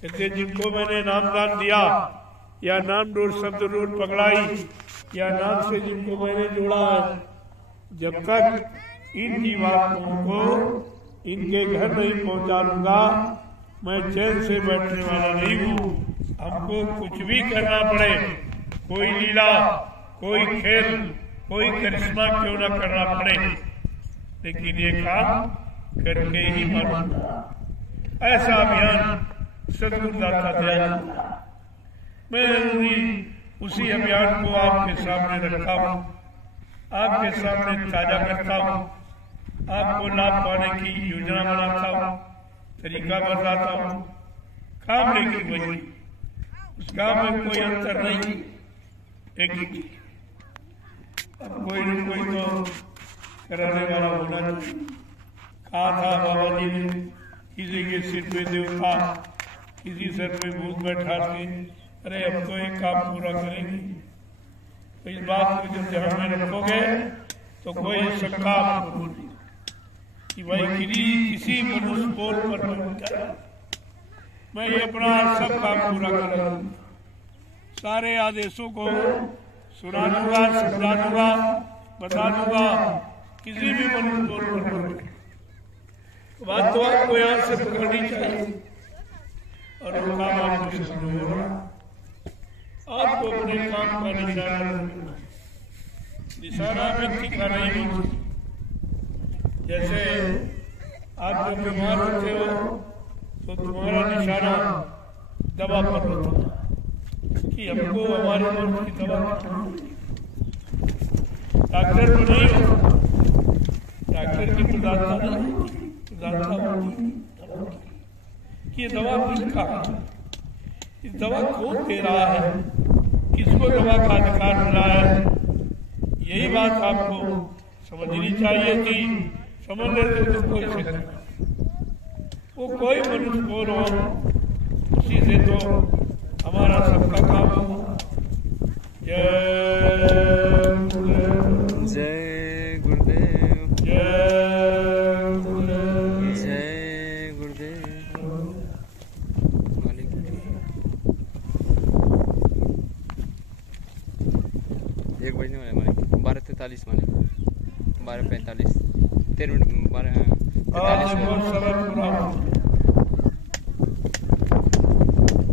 कहते जिनको मैंने नाम दान दिया या नाम रोड शब्द रोड पकड़ाई या नाम से जिनको मैंने जोड़ा है, जब तक इन जीवात्माओं को इनके घर नहीं पहुंचा दूंगा मैं चैन से बैठने वाला नहीं हूँ। हमको कुछ भी करना पड़े, कोई लीला, कोई खेल, कोई करिश्मा क्यों न करना पड़े, लेकिन ये काम करके ही मानूंगा। ऐसा अभियान सदगुरुदाता दयालु, मैं उसी अभियान को आपके सामने रखता हूँ, आपके सामने ताजा करता हूँ, आपको लाभ पाने की योजना बनाता हूँ, तरीका बताता हूँ। काम लेकिन वही, उस काम में कोई अंतर नहीं। एक अब कोई न कोई तो कराने वाला होना चाहिए। कहा था बाबा जी ने, किसी के सिर पे देवता, किसी सर पे भूत बैठा के, अरे अब तो एक काम पूरा करेंगे। तो इस बात को जब ध्यान में रखोगे तो कोई शंका आपको नहीं कि भाई किसी मनुष्य बोल पर मैं ये अपना सब काम पूरा करूंगा, सारे आदेशों को सुना दूंगा, समझा दूंगा, बता दूंगा, किसी भी मनुष्य बोल पर बात तो आपको यहाँ से पकड़नी चाहिए और वो काम आपको समझ हो रहा। आपको अपने काम का निशाना व्यक्ति का नहीं हो। जैसे आप जब बीमार होते हो तो तुम्हारा निशाना दवा पर होता है कि हमको हमारे मर्ज की दवा, डॉक्टर को नहीं होता, डॉक्टर की प्रदाता नहीं, प्रदाता कि ये दवा किसका है, इस दवा कौन दे रहा है, किसको दवा का अधिकार मिला है। यही बात आपको समझनी चाहिए थी, समझ लेते तो कोई से वो कोई मनुष्य बोल हो, उसी से तो हमारा सबका काम हो। जय गुरुदेव, जय गुरुदेव, जय गुरुदेव, जय गुरुदेव। मालिक 1 बजने वाले मालिक, 12:43 मालिक, 12:45, 13 मिनट, 12:43।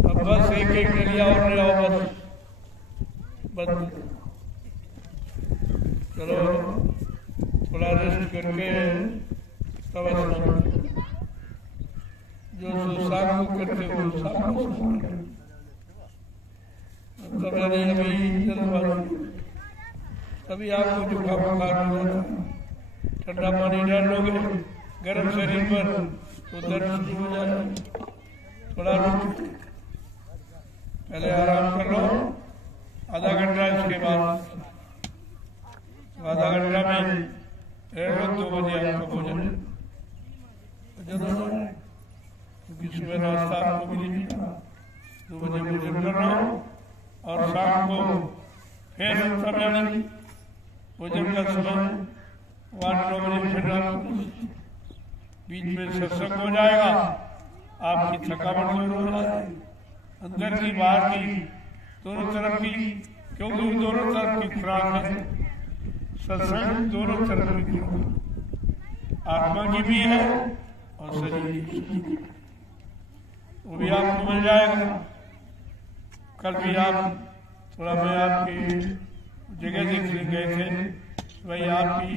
अब बस एक गलिया और ले आओ, बस चलो थोड़ा रेस्ट करके तब जो शाम को करते हो शाम को तब अभी जल्दबाजी, तभी आपको जुकाम बुखार हो जाता है। ठंडा पानी डाल लोगे गर्म शरीर पर तो दर्द शुरू हो जाएगा। थोड़ा पहले आराम कर लो, आधा घंटा इसके बाद, आधा घंटा में 2 बजे आपका भोजन भोजन हो जाए, क्योंकि सुबह नाश्ता आपको भी नहीं मिला, 2 बजे भोजन करना हो और शाम को फिर समय भोजन का समय 8-9 बजे फिर रात को बीच में सत्संग हो जाएगा, आपकी थकावट दूर हो जाएगी, अंदर की बाहर की दोनों तरफ की, क्योंकि दोनों तरफ की खुराक है सत्संग, दोनों तरफ की खुराक आत्मा की भी है और शरीर की, वो भी आपको मिल जाएगा। कल भी आप थोड़ा मैं आपकी जगह देखने गए थे, भाई आपकी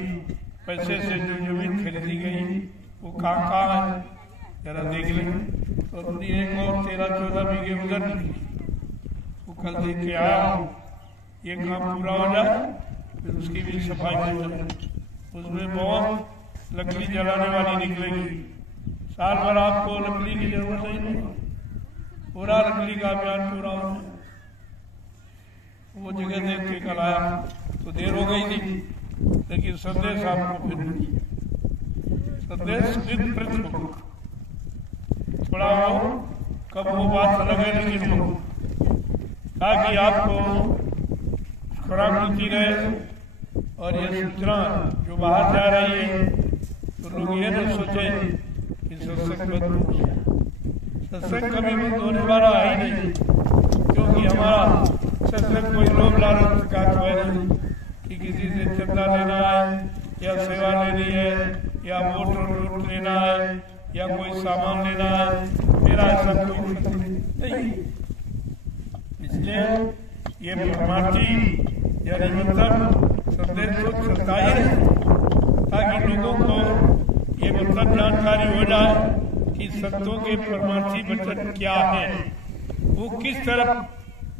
पैसे से जो जमीन खरीदी गई वो कहाँ है जरा देख लें, तो अपनी एक और 13-14 बीघे उधर निकली, वो कल देख के आया हूँ, ये काम पूरा हो जाए फिर उसकी भी सफाई हो जाए, उसमें बहुत लकड़ी जलाने वाली निकलेगी, साल भर आपको लकड़ी की जरूरत नहीं है, पूरा लकड़ी का अभियान पूरा हो जाए। वो जगह देख के कल आया तो देर हो गई थी, लेकिन संदेश आपको फिर संदेश थोड़ा हो कब वो बात लगे, लेकिन हो ताकि आपको खुराक मिलती रहे और ये सूचना जो बाहर जा रही है तो लोग ये न सोचे कि सत्संग बंद हो गया, सत्संग कभी बंद होने वाला है ही नहीं, क्योंकि हमारा सत्संग कोई लोभ लालच का है नहीं कि किसी से चंदा लेना है या सेवा लेनी है या वोट वोट लेना है या कोई सामान लेना है, मेरा ऐसा कोई नहीं। इसलिए ये परमार्थी यानी मतलब संदेश तो चलता ही रहे, ताकि लोगों को ये मतलब जानकारी हो जाए कि संतों के परमार्थी वचन क्या है, वो किस तरफ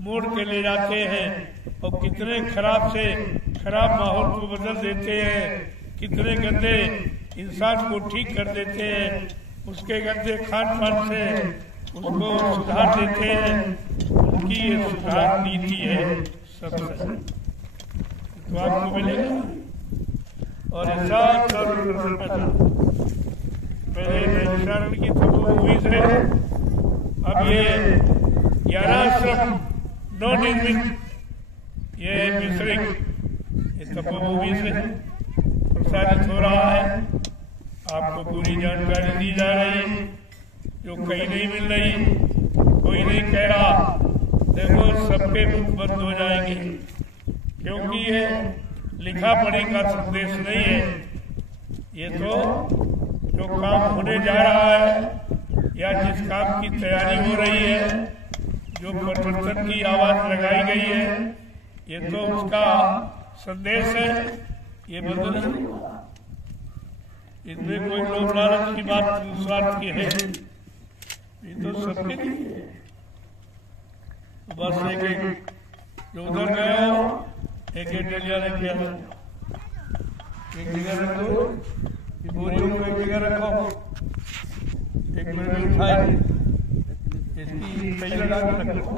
मोड़ के ले जाते हैं और कितने खराब से खराब माहौल को बदल देते हैं, कितने गंदे इंसान को ठीक कर देते हैं, उसके गंदे खान पान से उसको सुधार देते हैं, उनकी ये सुधार नीति है सबसे, तो आपको मिलेगा। और ऐसा पहले शरण की तपोभूमि से अब ये 11 आश्रम नवनिर्मित ये मिश्रिक ये तपोभूमि से प्रसारित हो रहा है, आपको पूरी जानकारी दी जा रही है, जो कहीं नहीं मिल रही, कोई नहीं कह रहा देखो सबके मुख बंद हो जाएंगे, क्योंकि ये लिखा पढ़ी का संदेश नहीं है, ये तो जो काम होने जा रहा है या जिस काम की तैयारी हो रही है, जो परिवर्तन की आवाज लगाई गई है, ये तो उसका संदेश है, ये बदल नहीं, इसमें कोई लोभ लालच की बात स्वार्थ की है, ये तो सबके लिए है। बस एक जो उधर गए हो एक डलिया लेके एक जगह रखो, बोरियों को एक जगह रखो, एक मिनट में उठाए इसकी कई लगा के रखो,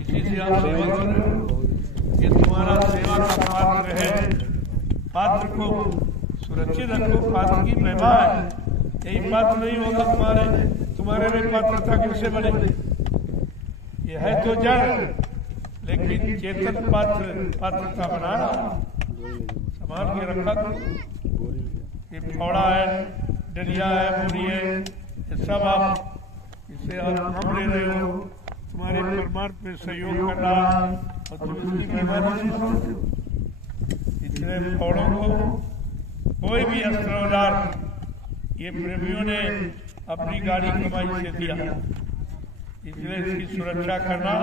इसी से आप सेवा कर रहे हो, ये तुम्हारा सेवा का पात्र है, पात्र को सुरक्षित रखो, पात्र की महिमा है, यही पात्र नहीं होगा तुम्हारे में पात्रता कैसे बने, ये है तो जड़, लेकिन चेतन पात्रता बनाना संभाल के रखा तो, ये फावड़ा है, डलिया है, बोरी है, ये सब आप इससे आप नाम ले रहे हो, तुम्हारे परमार्थ में सहयोग कर रहा है और तुम इसकी महिमा नहीं समझते हो। इसलिए फावड़ों को कोई भी अस्त्र औजार ये प्रेमियों ने अपनी गाड़ी कमाई से दिया, इसलिए इसकी सुरक्षा करना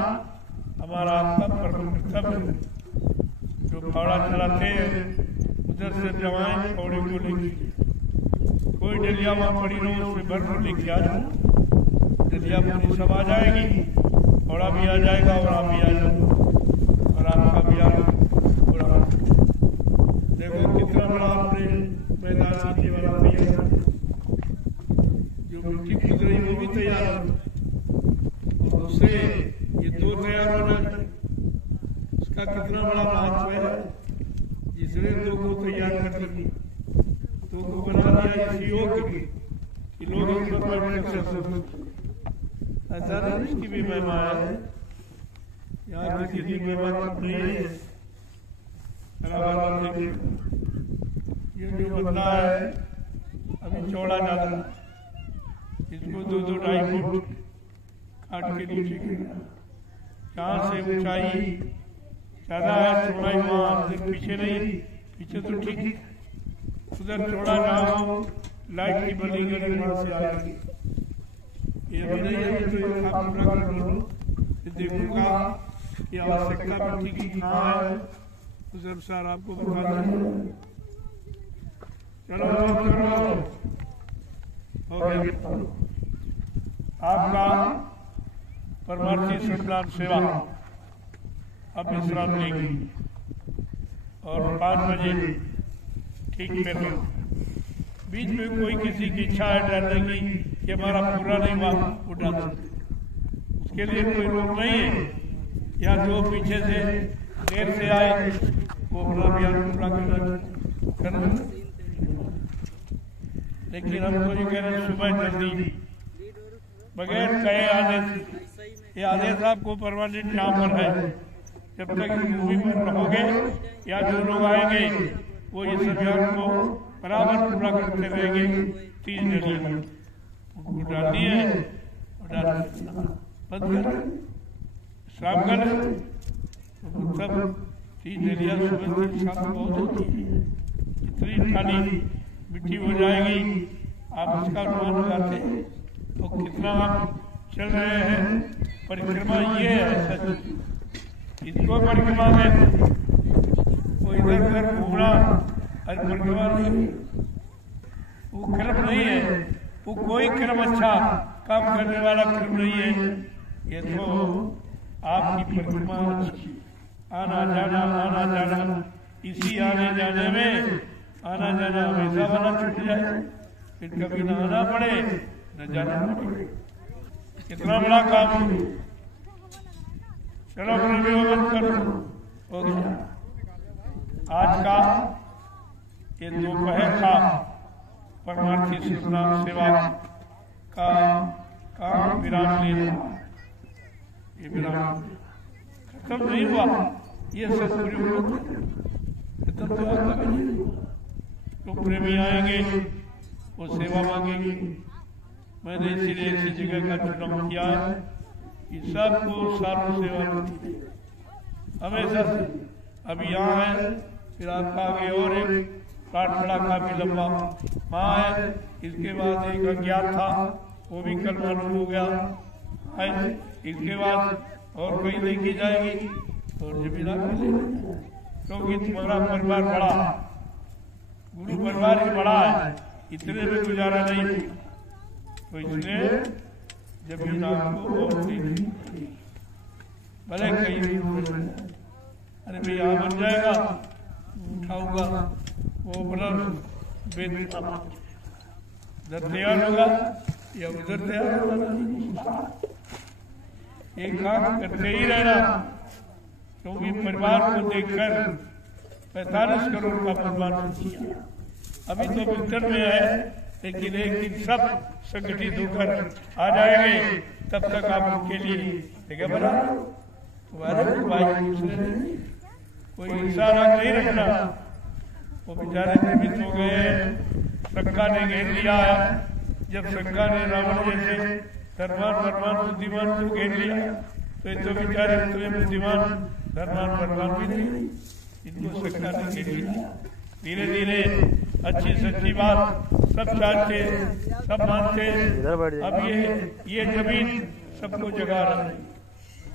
हमारा आत्मा परम कर्तव्य है। जो फावड़ा चलाते हैं उधर से जवाएं फावड़े को लेके, कोई डलिया वहां पड़ी हो उसमें भर लेके आ जाओ, डलिया पूरी सब आ जाएगी, फावड़ा भी आ जाएगा और आप भी आ जाओ और आपका भी आ पूरा। देखो कितना बड़ा आपने मैदान नीचे वाला तैयार, जो मिट्टी खुद रही वो भी तैयार हो, और उससे ये दो तैयार होना उसका कितना बड़ा महत्व है, जिसने दो को तैयार कर दी, दो को बना दिया इसी योग्य कि लोग इस पर बैठ सकते। ऐसा नहीं इसकी भी महिमा है, यहाँ किसी की महिमा नहीं है। ये जो बंदा है अभी चौड़ा ज्यादा, इसको 2-2-2.5 फुट काट के नीचे गिरा। जहाँ से ऊंचाई ज्यादा है चौड़ाई वहाँ से पीछे नहीं, पीछे तो ठीक, उधर चौड़ा जहाँ हो लाइट की बनी गई वहाँ से आएगी। ये भी नहीं है तो ये काम पूरा कर लो, देखूंगा कि आवश्यकता मिट्टी की कहाँ है, उस अनुसार आपको बता दें। चलो आपका परमार्थी संस्कार सेवा अब विश्राम लेगी और 5 बजे ठीक फिर बीच में कोई किसी की इच्छा है डरने की कि हमारा पूरा नहीं हुआ उठा सकते, उसके लिए कोई रोक नहीं है। या जो पीछे से देर से आए वो अपना अभियान पूरा करना, लेकिन हम तो ये कह रहे हैं सुबह जल्दी बगैर कहे आदेश, ये आदेश आपको परमानेंट यहाँ पर है। जब तक मूवी पर रहोगे या जो लोग आएंगे वो इस अभियान को बराबर पूरा करते रहेंगे। 3 डलियां उनको डालनी है और बंद कर शाम कर सब 3 डलियां सुबह की शाम बहुत होती है, इतनी खाली मिट्टी हो जाएगी। आप उसका अनुमान लगाते हैं तो कितना आप चल रहे हैं। परिक्रमा ये है सच, इसको परिक्रमा में वो इधर उधर घूमना और परिक्रमा नहीं, वो क्रम नहीं है, वो कोई क्रम अच्छा काम करने वाला क्रम नहीं है। ये तो आपकी परिक्रमा आना जाना, इसी आने जाने में आना जाना हमेशा वाला छूट जाए, फिर कभी न आना पड़े न जाना पड़े। कितना बड़ा काम है। चलो बंद कर हो गया। आज का ये दोपहर का परमार्थी सेवा का काम विराम ले रहा, ये विराम खत्म नहीं हुआ, ये सब खत्म तो होगा। तो प्रेमी आएंगे वो सेवा मांगेंगे। मैंने इसीलिए ऐसी जगह का चुनाव किया है कि सबको सार्व सेवा मिलती है हमेशा से। अभी यहाँ है, फिर आपका आगे और एक काठखड़ा काफी लंबा वहाँ है, इसके बाद एक अज्ञात था वो भी कल मालूम हो गया है। इसके बाद और कहीं देखी जाएगी और जमीना क्योंकि तुम्हारा परिवार बड़ा, गुरु परिवार भी बड़ा है, इतने में गुजारा नहीं, तो इसलिए जमीन आपको और भले कहीं अरे भाई यहाँ बन जाएगा उठाऊंगा वो बना उधर तैयार होगा या उधर तैयार होगा। एक काम करते ही रहना, क्योंकि परिवार को देखकर 45 करोड़ का परिवार किया। अभी तो विंटर में है, लेकिन एक दिन सब संगठित होकर आ जाएंगे, तब तक आप उनके लिए जगह बना तुम्हारे भाई कोई इशारा नहीं रखना। वो बेचारे जीवित हो गए, शंका ने घेर लिया है। जब शंका ने रावण जैसे धर्मान बुद्धिमान को घेर लिया, तो ये तो बेचारे उतने बुद्धिमान धर्मान भी नहीं, इनको शंका ने घेर लिया। धीरे धीरे अच्छी सच्ची बात सब जानते, सब मानते। अब ये जमीन सबको जगा रहा है।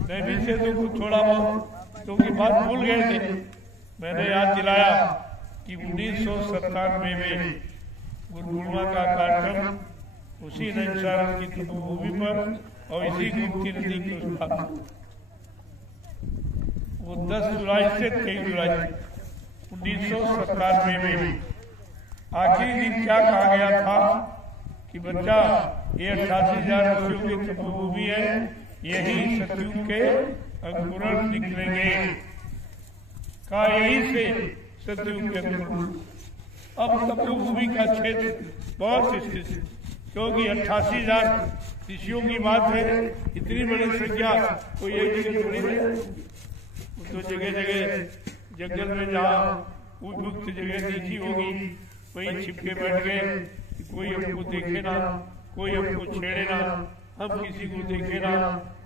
मैं भी से तो थोड़ा बहुत क्योंकि बात भूल गए थे, मैंने याद दिलाया कि 1997 में गुरु पूर्णिमा का कार्यक्रम उसी नैमिषारण्य की तपोभूमि पर और इसी गोमती नदी के उस भाग वो 10 जुलाई से 23 जुलाई 1997 में आखिरी दिन क्या कहा गया था कि बच्चा ये 88,000 वर्षों की तपोभूमि है, यही सतयुग के अंकुरण निकलेंगे का, यही से सतयुग के अंकुरण अब तपोभूमि का क्षेत्र बहुत स्थित है, क्योंकि 88,000 ऋषियों की बात है। इतनी बड़ी संख्या कोई एक जगह थोड़ी है। तो जगह जगह जंगल में जहाँ उपयुक्त जगह देखी होगी वहीं छिपके बैठ गए कि कोई हमको देखे ना, कोई हमको छेड़े ना, हम किसी को देखे ना,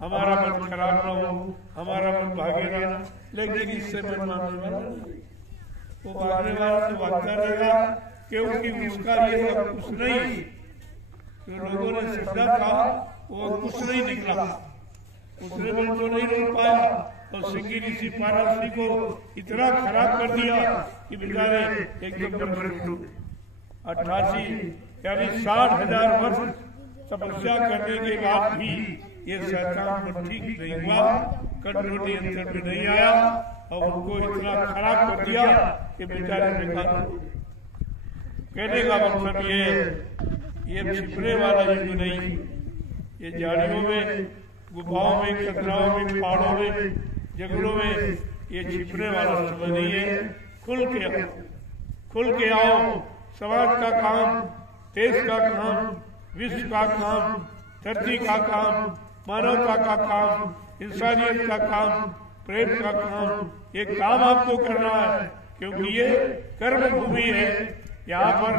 हमारा मन खराब ना हो, हमारा मन भागे ना। लेकिन इससे मन मानने वाला नहीं, वो भागने वाला तो भागता रहेगा, क्योंकि उसका ये कुछ नहीं जो लोगों ने समझा था वो कुछ नहीं निकला। उसने मन तो नहीं रोक पाया और सिंगी ऋषि पारसी को इतना खराब कर दिया कि बेचारे एकदम 88 यानी 60,000 वर्ष तपस्या करने के बाद भी ये शैतान को ठीक नहीं हुआ, कंट्रोल नियंत्रण में नहीं आया और उनको इतना खराब कर दिया कि बेचारे बेकार। कहने का मतलब ये छिपने वाला युग नहीं, ये झाड़ियों में, गुफाओं में, कतराओं में, पहाड़ों में, जंगलों में ये छिपने वाला समय नहीं है। खुल के आओ। समाज का काम, देश का काम, विश्व का काम, धरती का काम, मानवता का काम, इंसानियत का काम, प्रेम का काम, ये काम आपको करना है, क्योंकि ये कर्म भूमि है। यहाँ पर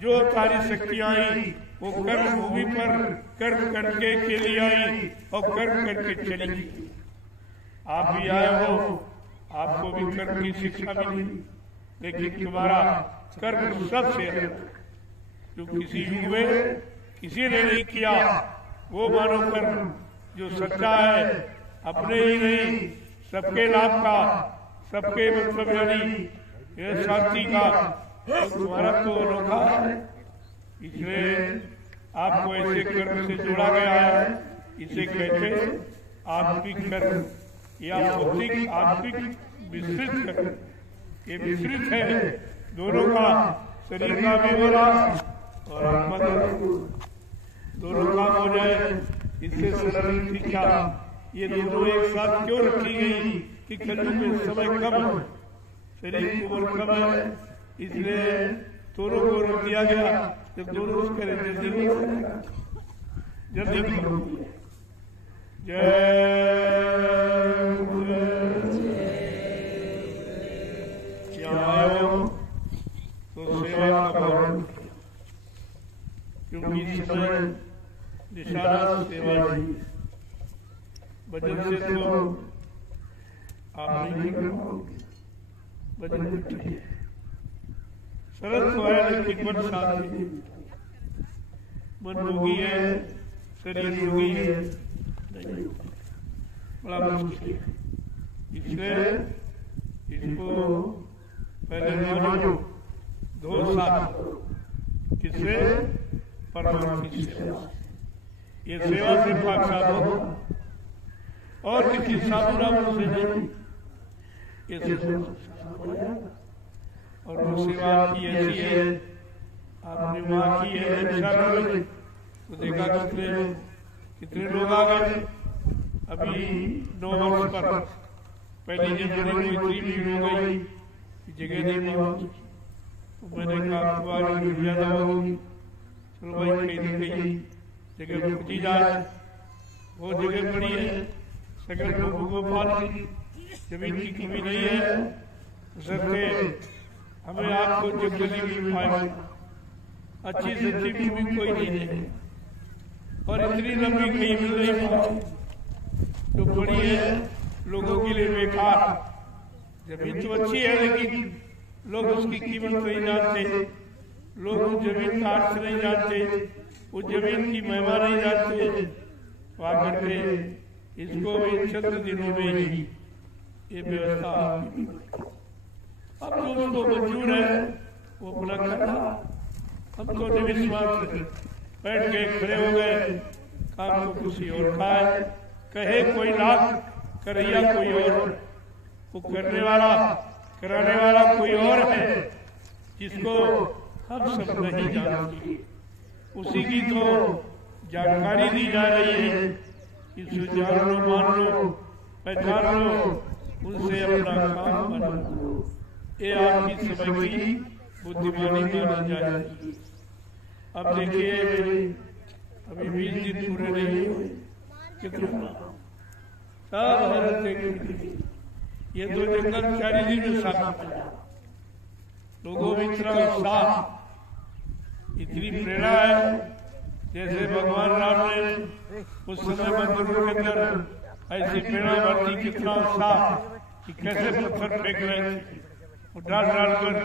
जो सारी शक्तियाँ आई वो कर्म भूमि पर कर्म करके के लिए आई और कर्म करके चली। आप भी आए हो, आपको भी कर्म की शिक्षा मिली, लेकिन तुम्हारा कर्म सबसे जो किसी युग में किसी ने नहीं किया वो मानव कर्म जो सच्चा है, अपने ही नहीं सबके लाभ का, सबके मतलब यानी शांति का, तो तुम्हारा तो अनोखा है। इसलिए आपको ऐसे कर्म से जोड़ा गया है। इसे कहते आत्मिक कर्म या भौतिक आत्मिक मिश्रित कर्म। ये मिश्रित है दोनों का, शरीर का भी हो रहा और आत्मा का दोनों काम हो जाए। इससे सरल शिक्षा ये दोनों एक साथ क्यों रखी गई कि कलयुग में समय कम है, शरीर की उम्र कम है, इसलिए दोनों को रख दिया गया। जब दोनों करें जल्दी जय तो सेवा का भाव, क्योंकि समय निशाना सेवा ही भजन से तो आप नहीं कर पाओगे। भजन सरल तो है लेकिन मन शांति, मन रोगी है, शरीर रोगी है, नहीं बड़ा मुश्किल है। इसलिए इसको पहले मानो दो साथ किससे परमात्मा की सेवा, ये सेवा से साक्षात हो और किसी साधु राम से नहीं, ये और वो सेवा की ऐसी है, आपने वहाँ की है तो देखा कितने लोग आ गए। अभी 9 वर्ष पर पहली जनवरी को इतनी भीड़ हो गई कि जगह नहीं मिली। तो मैंने कहा तुम्हारी भीड़ ज्यादा होगी, चलो भाई कहीं न कहीं जगह रुकी जाए। वो जगह बड़ी है, सगल लोगों को पानी जमीन की कमी नहीं है, सबसे हमें आपको जंगली भी पाए, अच्छी से अच्छी भूमि कोई नहीं है और इतनी लंबी कहीं मिल नहीं पाई जो बड़ी है लोगों के लिए बेकार। जमीन तो अच्छी है लेकिन लोग उसकी कीमत नहीं जानते, लोग उस जमीन का अर्थ नहीं जानते, उस जमीन की महिमा नहीं जानते। वहां करके इसको भी चंद दिनों में ही ये व्यवस्था अब जो उसको मंजूर है वो अपना करना। हम तो निविश्वास बैठ के खड़े हो गए, काम को किसी और का है, कहे कोई लाख करैया कोई और, वो करने वाला कराने वाला कोई और है जिसको हम सब नहीं जानते, उसी की तो जानकारी दी जा रही है। इसको जान लो, मान लो, पहचान लो, उनसे अपना काम बना लो। ये आपकी समय की बुद्धिमानी मानी जाएगी। अब देखिए अभी 20 दिन पूरे नहीं हुए, कितना सब हैरत देखी। ये तो जंगल 40 दिन में साफ लोगों में इतना उत्साह, इतनी प्रेरणा है, जैसे भगवान राम ने उस समय मंदिरों के अंदर ऐसी प्रेरणा बढ़ती, कितना उत्साह कि कैसे पत्थर फेंक रहे थे, वो डाल कर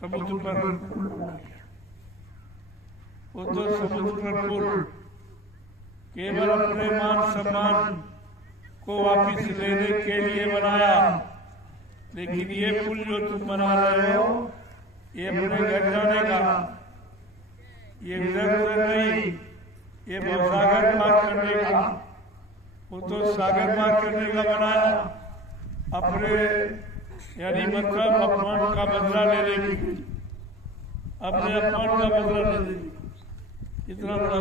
समुद्र पर, वो तो समुद्र पर पुल केवल अपने मान सम्मान को वापिस लेने के लिए बनाया, लेकिन ये पुल जो तुम बना रहे हो ये अपने घर जाने का, ये इधर नहीं, ये सागर पार करने का, वो तो सागर पार करने का बनाया, अपने यानी मतलब अपमान का बदला लेने की, अपने अपमान का बदला लेने की। इतना बड़ा,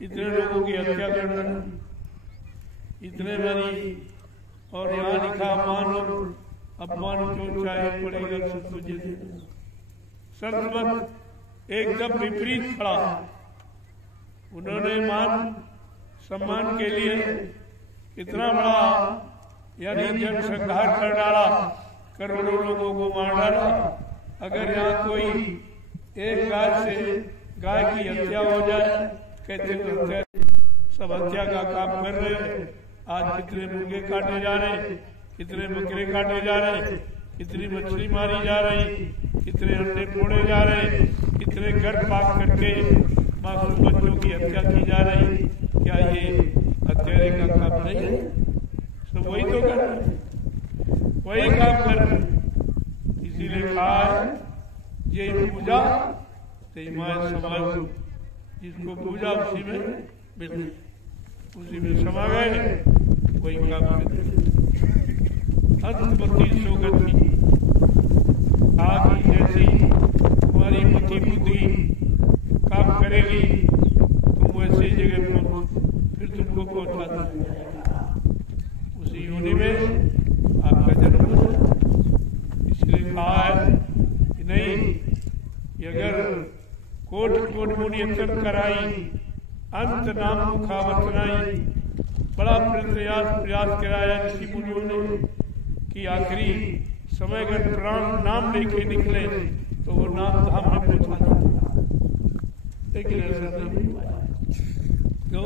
इतने लोगों की हत्या करना, इतने बड़ी, और यहाँ लिखा अपमान जो चाहे पड़ेगा तुझे। संत एकदम विपरीत खड़ा, उन्होंने मान सम्मान के लिए इतना बड़ा यानी जनसंहार कर डाला, करोड़ों लोगों को मार डाला। अगर यहाँ कोई एक गाय की हत्या हो जाए, कहते हैं सब हत्या का काम कर रहे हैं। आज कितने मुर्गे काटे जा रहे, कितने बकरे काटे जा रहे, कितनी मछली मारी जा रही, कितने अंडे फोड़े जा रहे, कितने घर पाक करके मासूम बच्चों की हत्या की जा रही। क्या ये हत्यारे का काम नहीं है? सब वही तो कर रहे, वही काम कर रहे। इसीलिए कहा है ये पूजा तेईमाय समाज, जिसको पूजा उसी में समा गए, वही काम करते। अंतमती सोगति आग जैसी तुम्हारी मति बुद्धि काम करेगी, तुम वैसी जगह पर फिर तुमको पहुंचा देगा, उसी योनि में आपका जन्म हो। इसलिए कहा है कि नहीं, अगर कोट मुनि अंतर कराई, अंत नाम मुखावत नाई, बड़ा प्रयास कराया ऋषि मुनियों ने कि आखिरी समय अगर प्राण नाम लेके निकले तो वो नाम धाम में पहुंचा देगा, लेकिन ऐसा नहीं हुआ। तो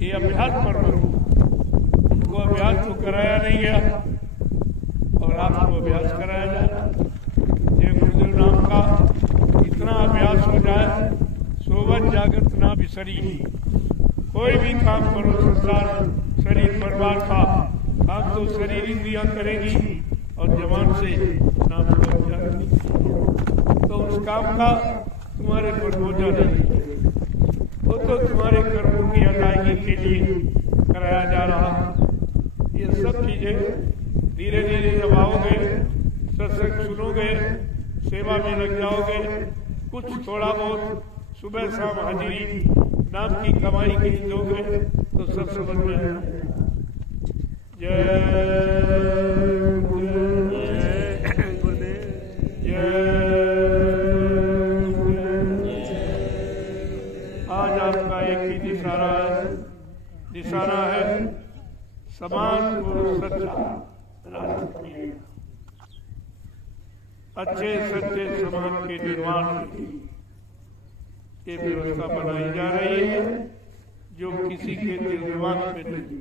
ये अभ्यास पर उनको अभ्यास तो कराया नहीं गया, और आपको अभ्यास कराया जाए। ये गुरुदेव नाम का इतना अभ्यास हो जाए, सोवत जागृत ना बिसरी। कोई भी काम करो, संसार शरीर परिवार का काम तो शरीर इंद्रियां करेगी और जवान से नाम पहुंच जाएगी, तो उस काम का तुम्हारे पर बोझा नहीं, वो तो तुम्हारे कर्मों की अदायगी के लिए कराया जा रहा। ये सब चीजें धीरे धीरे जब आओगे, सत्संग सुनोगे, सेवा में लग जाओगे, कुछ थोड़ा बहुत सुबह शाम हाजिरी नाम की कमाई की दोगे तो सब समझ में आएगा। जय आज आपका एक ही निशाना है समाज को सच्चा, अच्छे सच्चे समाज के निर्माण की ये व्यवस्था बनाई जा रही है, जो किसी के दिल दिमाग में नहीं।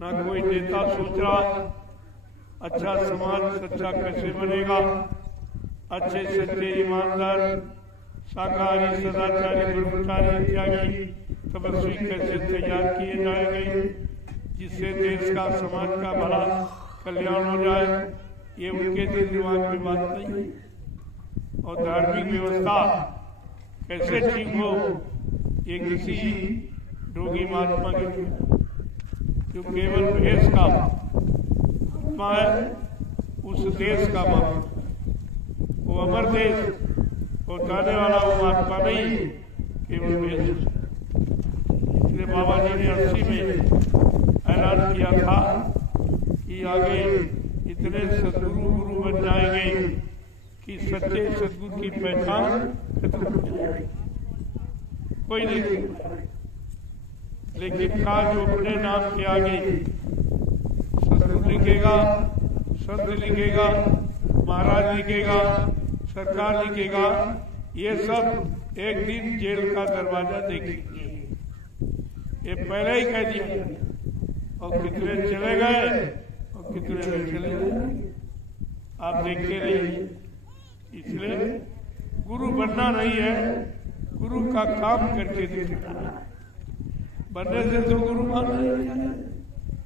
ना कोई नेता सोच रहा अच्छा समाज सच्चा कैसे बनेगा, अच्छे सच्चे ईमानदार शाकाहारी सदाचारी ब्रह्मचारी त्यागी तपस्वी कैसे तैयार किए जाएंगे, जिससे देश का समाज का भला कल्याण हो जाए। ये उनके दिल दिमाग में बात नहीं। और धार्मिक व्यवस्था कैसे ठीक हो, ये किसी रोगी महात्मा के जो केवल भेष का आत्मा है, उस देश का महात्मा, वो अमर देश पहुंचाने वाला वो महात्मा नहीं, केवल भेष। इसलिए बाबा जी ने 80 में ऐलान किया था कि आगे इतने सदगुरु गुरु बन जाएंगे कि सच्चे सदगुरु की पहचान खत्म हो जाएगी, कोई नहीं। लेकिन का जो अपने नाम के आगे सदगुरु लिखेगा, संत लिखेगा, महाराज लिखेगा, सरकार लिखेगा, ये सब एक दिन जेल का दरवाजा देखेंगे। ये पहले ही कह दिया, और कितने चले गए और कितने नहीं चले गए आप देखते रहिए। इसलिए गुरु बनना नहीं है, गुरु का काम करके दिखाना। बनने से तो गुरु मान नहीं है।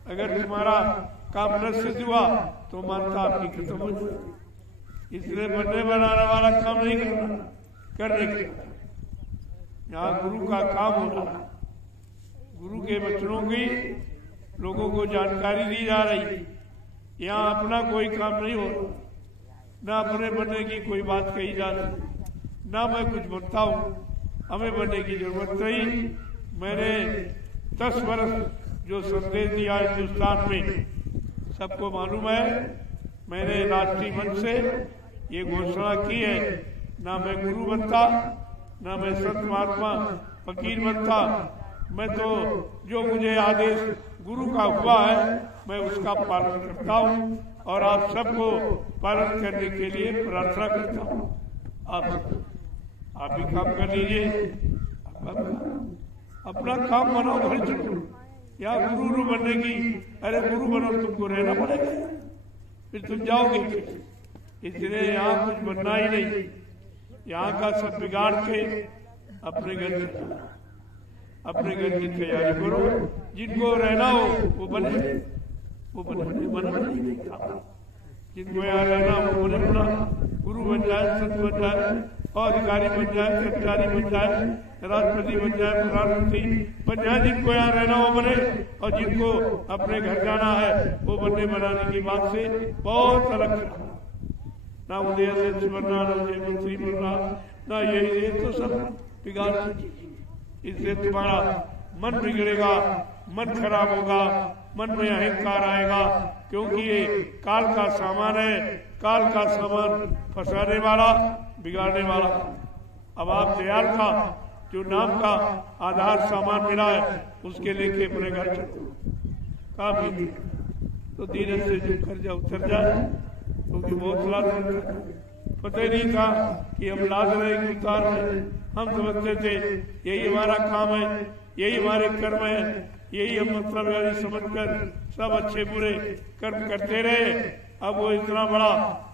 अगर तुम्हारा काम न सिद्ध हुआ तो मानता आपकी खत्म हो जाए। इसलिए बनने बनाने वाला काम नहीं करना, करने का। यहाँ गुरु का काम हो रहा है, गुरु के वचनों की लोगों को जानकारी दी जा रही। यहाँ अपना कोई काम नहीं हो रहा, ना अपने बनने की कोई बात कही जा रही, ना मैं कुछ बनता हूँ, हमें बनने की जरूरत नहीं। मैंने 10 वर्ष जो संदेश दिया हिंदुस्तान में, सबको मालूम है। मैंने राष्ट्रीय मंच से ये घोषणा की है, ना मैं गुरु बनता, ना मैं संत महात्मा फकीर बनता। मैं तो जो मुझे आदेश गुरु का हुआ है मैं उसका पालन करता हूँ, और आप सबको पालन करने के लिए प्रार्थना करता हूँ। आप भी काम कर लीजिए, अपना काम बनाओ, घर चलो। या गुरु बनने की, अरे गुरु बनो तुमको रहना पड़ेगा, फिर तुम जाओगे। इसलिए यहाँ कुछ बनना ही नहीं, यहाँ का सब बिगाड़ के अपने घर चलो, अपने घर की तैयारी करो। जिनको रहना हो वो बने, वो बनना नहीं। जिनको यहाँ रहना हो बने, बना गुरु बन जाए, संत बन जाए, और अधिकारी बन जाए, कर्मचारी बन जाए, राष्ट्रपति बन जाए, प्रधानमंत्री बन जाए। जिनको यहाँ रहना हो बने, और जिनको अपने घर जाना है वो बनने बनाने की बात से बहुत अलग है। ना उदय अध्यक्ष बनना, ना उदय मंत्री बनना, ना ये तो सब बिगाड़। इससे तुम्हारा मन बिगड़ेगा, मन खराब होगा, मन में अहंकार आएगा, क्योंकि ये काल का सामान है। काल का सामान फंसाने वाला, बिगाड़ने वाला। अब आप दयाल का जो नाम का आधार सामान मिला है उसके लेके अपने घर चलो, काफी तो धीरे से जो कर्जा उतर जाए, क्योंकि बहुत लाद पता ही नहीं था कि हम लाद रहे कि उतार रहे। हम समझते थे यही हमारा काम है, यही हमारे कर्म है, यही हम मतलब समझकर सब अच्छे बुरे कर्म करते रहे। अब वो इतना बड़ा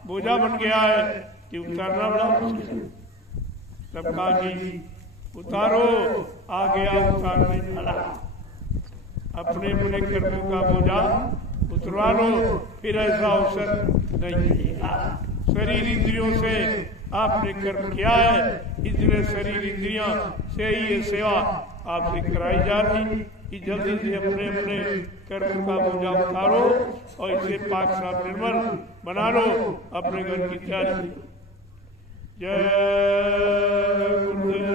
बोझा बन गया है कि उतारना बड़ा मुश्किल। सबका जी उतारो, आ गया उतारने वाला। अपने अपने कर्मों का बोझा उतरवा लो, फिर ऐसा अवसर नहीं मिलेगा। शरीर इंद्रियों से आपने कर्म किया है, इसलिए शरीर इंद्रियां से ही ये सेवा आपसे कराई जा रही कि जल्दी से अपने अपने कर्म का बोझा उतारो और इसे पाक साफ निर्मल बना लो। अपने घर की तैयारी। जय गुरुदेव,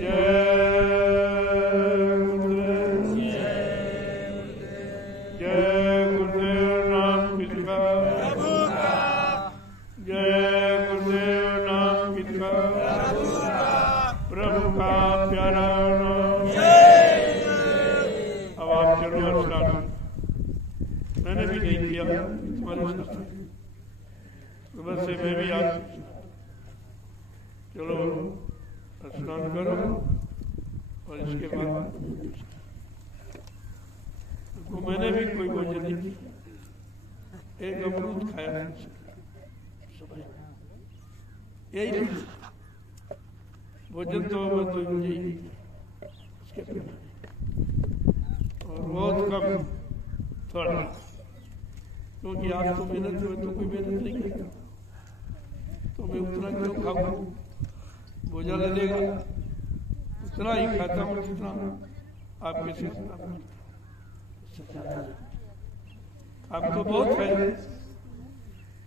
जय मैंने भी नहीं किया सुबह से। मैं भी आप चलो स्नान करो और इसके बाद तो मैंने भी कोई भोजन नहीं किया, एक अमरूद खाया सुबह, यही भोजन तो मुझे और बहुत कम थोड़ा, क्योंकि आप तो मेहनत में तो कोई मेहनत नहीं करेगा, तो मैं उतना क्यों खाऊं, बोझा लगेगा। उतना ही खाता हूँ जितना आपके से आप तो बहुत है,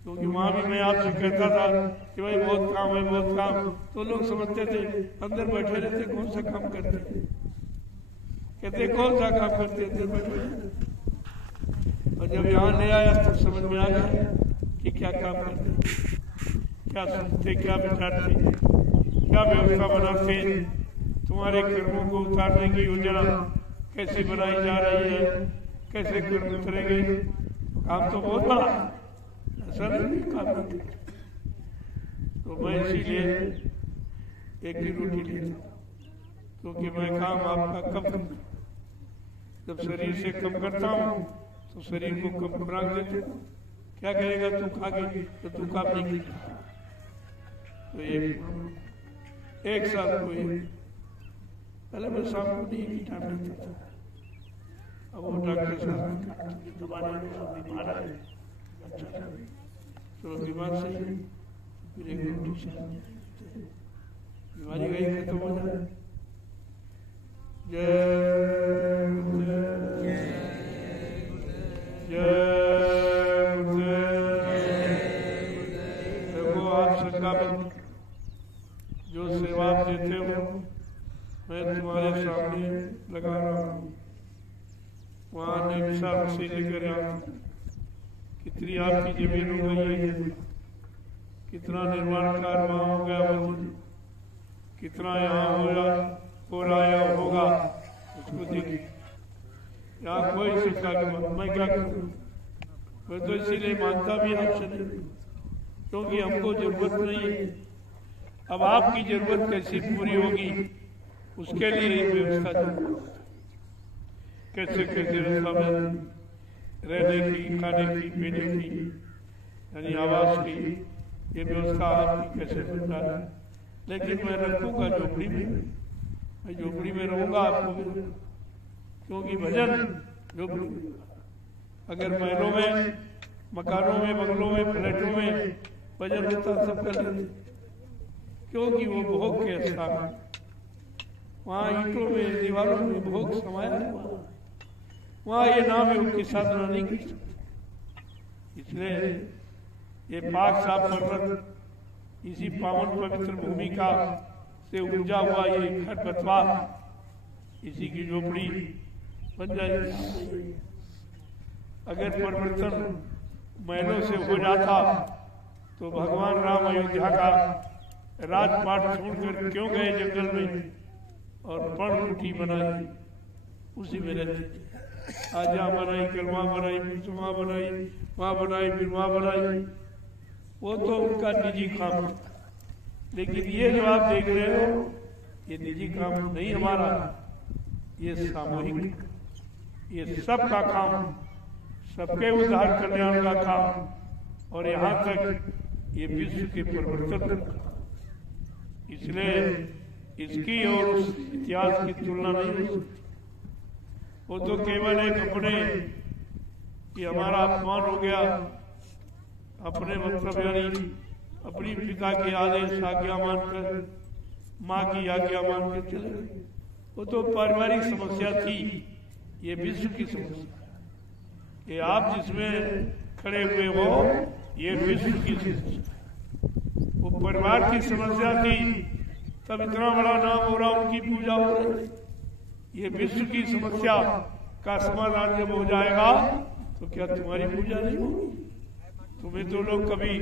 क्योंकि वहां भी मैं आपसे कहता था कि भाई बहुत काम है, बहुत काम, तो लोग समझते थे अंदर बैठे रहते कौन सा काम करते, कहते कौन सा काम करते अंदर बैठे। और जब यहाँ ले आया तो समझ में आ गया कि क्या काम करते, क्या सोचते, क्या विचारते, क्या व्यवस्था बनाते, तुम्हारे कर्मों को उतारने की योजना कैसे बनाई जा रही है, कैसे कर्म उतरेंगे। काम तो बहुत बड़ा, ऐसा नहीं काम नहीं। तो मैं इसीलिए एक ही रोटी लेता हूँ, क्योंकि मैं काम आपका कम करता, जब शरीर से कम करता हूँ तो शरीर को कम खुराक देता हूँ। क्या करेगा तू खा के, तो तू काम नहीं करता। तो एक साथ कोई पहले मैं शाम को नहीं की टाइम लेता था, अब वो डॉक्टर साहब बीमार है, चलो बीमार सही, फिर एक रोटी से बीमारी गई खत्म हो जाए। जय देखो आप शंका में जो सेवा आप देते हो मैं तुम्हारे सामने लगा रहा हूँ। वहाँ निमिषा से लेकर यहाँ कितनी आपकी जमीन हो गई है, कितना निर्माण कार्य वहाँ हो गया, कितना यहाँ हो रहा या होगा, उसको देखिए। यहाँ कोई शिक्षा की मैं क्या करूँ, मैं तो इसीलिए मानता भी आपसे नहीं, क्योंकि हमको जरूरत नहीं है। अब आपकी जरूरत कैसी पूरी होगी उसके लिए व्यवस्था चाहिए, कैसे कैसे व्यवस्था में रहने की, खाने की, पीने की, यानी आवास की, ये व्यवस्था आपकी कैसे बन रहा है। लेकिन मैं रखूंगा झोपड़ी में, मैं झोपड़ी में रहूंगा आपको, क्योंकि भजन झोपड़ी, अगर महलों में, मकानों में, बंगलों में, फ्लैटों में भजन होता सब कर लेते, क्योंकि वो भोग के स्थान है। वहाँ ईंटों में, दीवारों में भोग समाया हुआ, वहाँ ये नाम योग की साधना नहीं कर सकते। इसलिए ये पाक साफ पर्वत, इसी पावन पवित्र भूमि का से उपजा हुआ ये घर बतवा, इसी की झोपड़ी बन जाएगी। अगर परिवर्तन महलों से हो जाता तो भगवान राम अयोध्या का राजपाट छोड़कर क्यों गए जंगल में और पर्णकुटी बनाई, उसी में रहते। आज यहाँ बनाई, कल वहाँ बनाई, फिर वहाँ बनाई, वहाँ बनाई, फिर वहाँ बनाई, वो तो उनका निजी काम है। लेकिन ये जो आप देख रहे हो ये निजी काम नहीं हमारा, ये सामूहिक, ये सबका काम, सबके उद्धार कल्याण का काम, और यहाँ तक ये विश्व के परिवर्तन का। इसलिए इसकी और उस इतिहास की तुलना नहीं हो सकती। वो तो केवल एक अपने कि हमारा अपमान हो गया, अपने मतलब यानी अपनी पिता के आदेश आज्ञा मानकर, माँ की आज्ञा मान के चले गए। वो तो पारिवारिक समस्या थी, ये विश्व की समस्या। ये आप जिसमें खड़े हुए हो ये विश्व की समस्या, वो परिवार की समस्या थी, तब इतना बड़ा नाम हो रहा, उनकी पूजा हो रही। ये विश्व की समस्या का समाधान जब हो जाएगा तो क्या तुम्हारी पूजा नहीं होगी? तुम्हें तो लोग कभी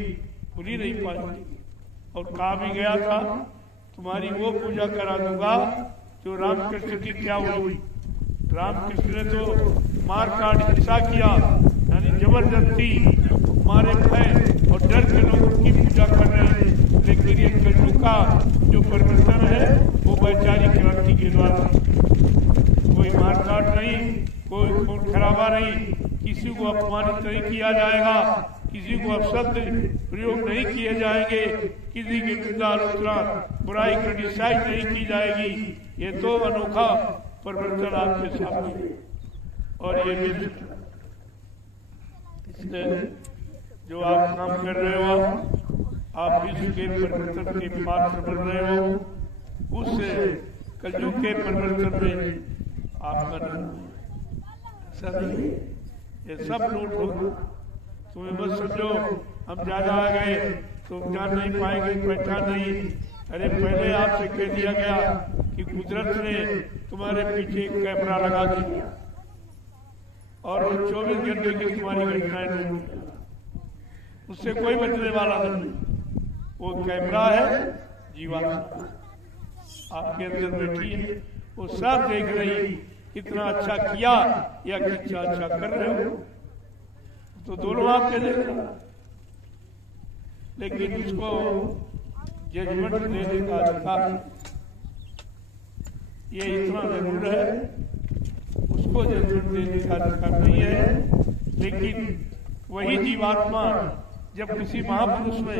भूल ही नहीं पाएंगे। और कहा भी गया था तुम्हारी वो पूजा करा दूंगा जो रामकृष्ण की क्या हुई। रामकृष्ण ने तो मार काट हिंसा किया, यानी जबरदस्ती मारे भय और डर के लोग उनकी पूजा कर रहे हैं। लेकिन ये कलयुग का जो परिवर्तन है वो वैचारिक क्रांति के द्वारा, कोई मारकाट नहीं, कोई खून खराबा नहीं, किसी को अपमानित नहीं किया जाएगा, किसी को अपशब्द प्रयोग नहीं किए जाएंगे, किसी की निंदा आलोचना बुराई क्रिटिसाइज नहीं की जाएगी। ये तो अनोखा परिवर्तन आपके सामने। और ये विश्व जो आप काम कर रहे हो, आप विश्व के परिवर्तन के पात्र बन रहे हो, उस कलयुग के परिवर्तन में आपका नाम ऐसा नहीं, ये सब नोट होगा। तुम्हें बस समझो हम ज्यादा आ गए तो जान नहीं पाएंगे, पहचान नहीं। अरे पहले आपसे कह दिया गया कि कुदरत ने तुम्हारे पीछे एक कैमरा लगा दिया और वो 24 घंटे की तुम्हारी घटनाएं नोट, उससे कोई बचने वाला नहीं। वो कैमरा है जीवात्मा आपके अंदर बैठी है, वो सब देख रही कितना अच्छा किया या कितना अच्छा कर रहे हो, तो दोनों आपके देख रहा। लेकिन उसको जजमेंट देने का अधिकार ये इतना जरूर है, उसको जजमेंट देने का अधिकार नहीं है। लेकिन वही जीवात्मा जब किसी महापुरुष में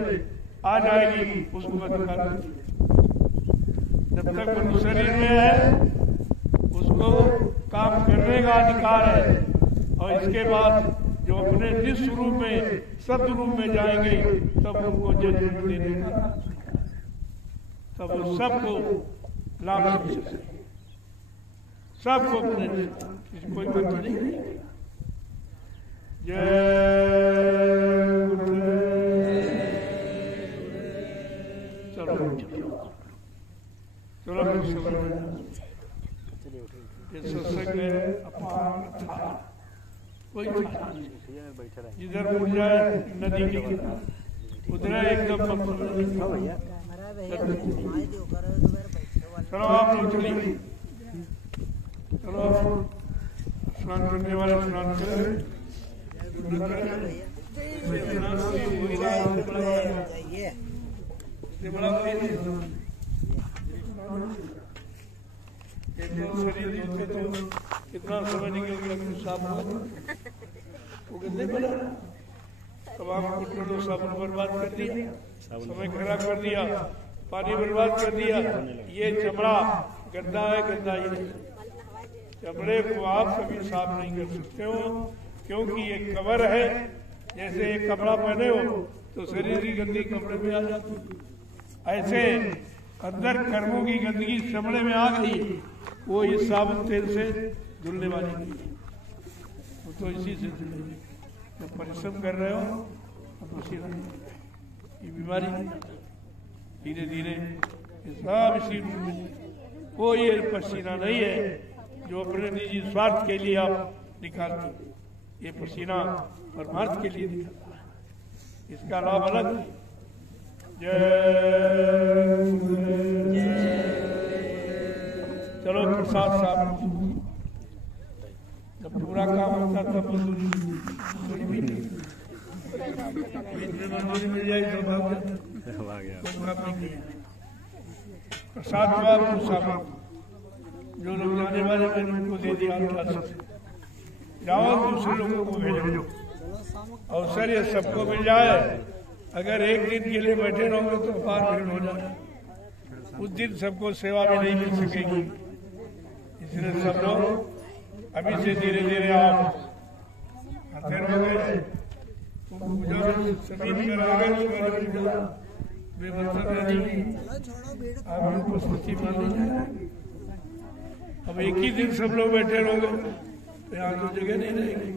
आ जाएगी उसको अधिकार। जब तक मनुष्य शरीर में है उसको काम करने का अधिकार है, और इसके बाद जो अपने निस्व रूप में सदरूप में जाएंगे तब उनको जजमेंट देने का, तब वो सबको लाभ मिल सके, सबको अपने कोई बात नहीं। जय चलो सत्संग में अपार था, कोई जिधर मुड़ जाए नदी के उधर एकदम चलो आप लोग चलिए, चलो स्नान करने वाले स्नान करें। शरीर तो कितना समय निकल गया साफ वो गंदे बना, तमाम कुटुंबों साबुन बर्बाद कर दिया, समय खराब कर दिया, पानी बर्बाद कर दिया। ये चमड़ा गंदा है, गंदा ही चमड़े को आप कभी साफ नहीं कर सकते हो, क्योंकि ये कवर है। जैसे एक कपड़ा पहने हो तो शरीर की गंदगी कपड़े में आ जाती, ऐसे अंदर कर्मों की गंदगी चमड़े में आ गई, वो इस साबुन तेल से धुलने वाली नहीं, वो तो इसी से धुलेगी। जब परिश्रम कर रहे हो तो पसीना, ये बीमारी धीरे धीरे ये सब इसी रूप में। वो ये पसीना नहीं है जो अपने निजी स्वार्थ के लिए आप निकालते, ये पसीना परमार्थ के लिए निकालता है, इसका लाभ अलग है। चलो प्रसाद साहब, जब पूरा काम होता तब मंजूरी मिल जाए तो प्रसाद साहब जो लोग जाने वाले मैंने उनको दे दिया, जाओ दूसरे लोगों को भेजो, अवसर ये सबको मिल जाए। अगर एक दिन के लिए बैठे रहोगे तो पार भीड़ हो जाए, उस दिन सबको सेवा भी नहीं मिल सकेगी। इसलिए सब लोग अभी से धीरे धीरे आप आते रहोगे, पूजा सभी कर आ गए, आप उपस्थिति मान लीजिए। अब एक ही दिन सब लोग बैठे रहोगे तो यहाँ तो जगह नहीं रहेगी।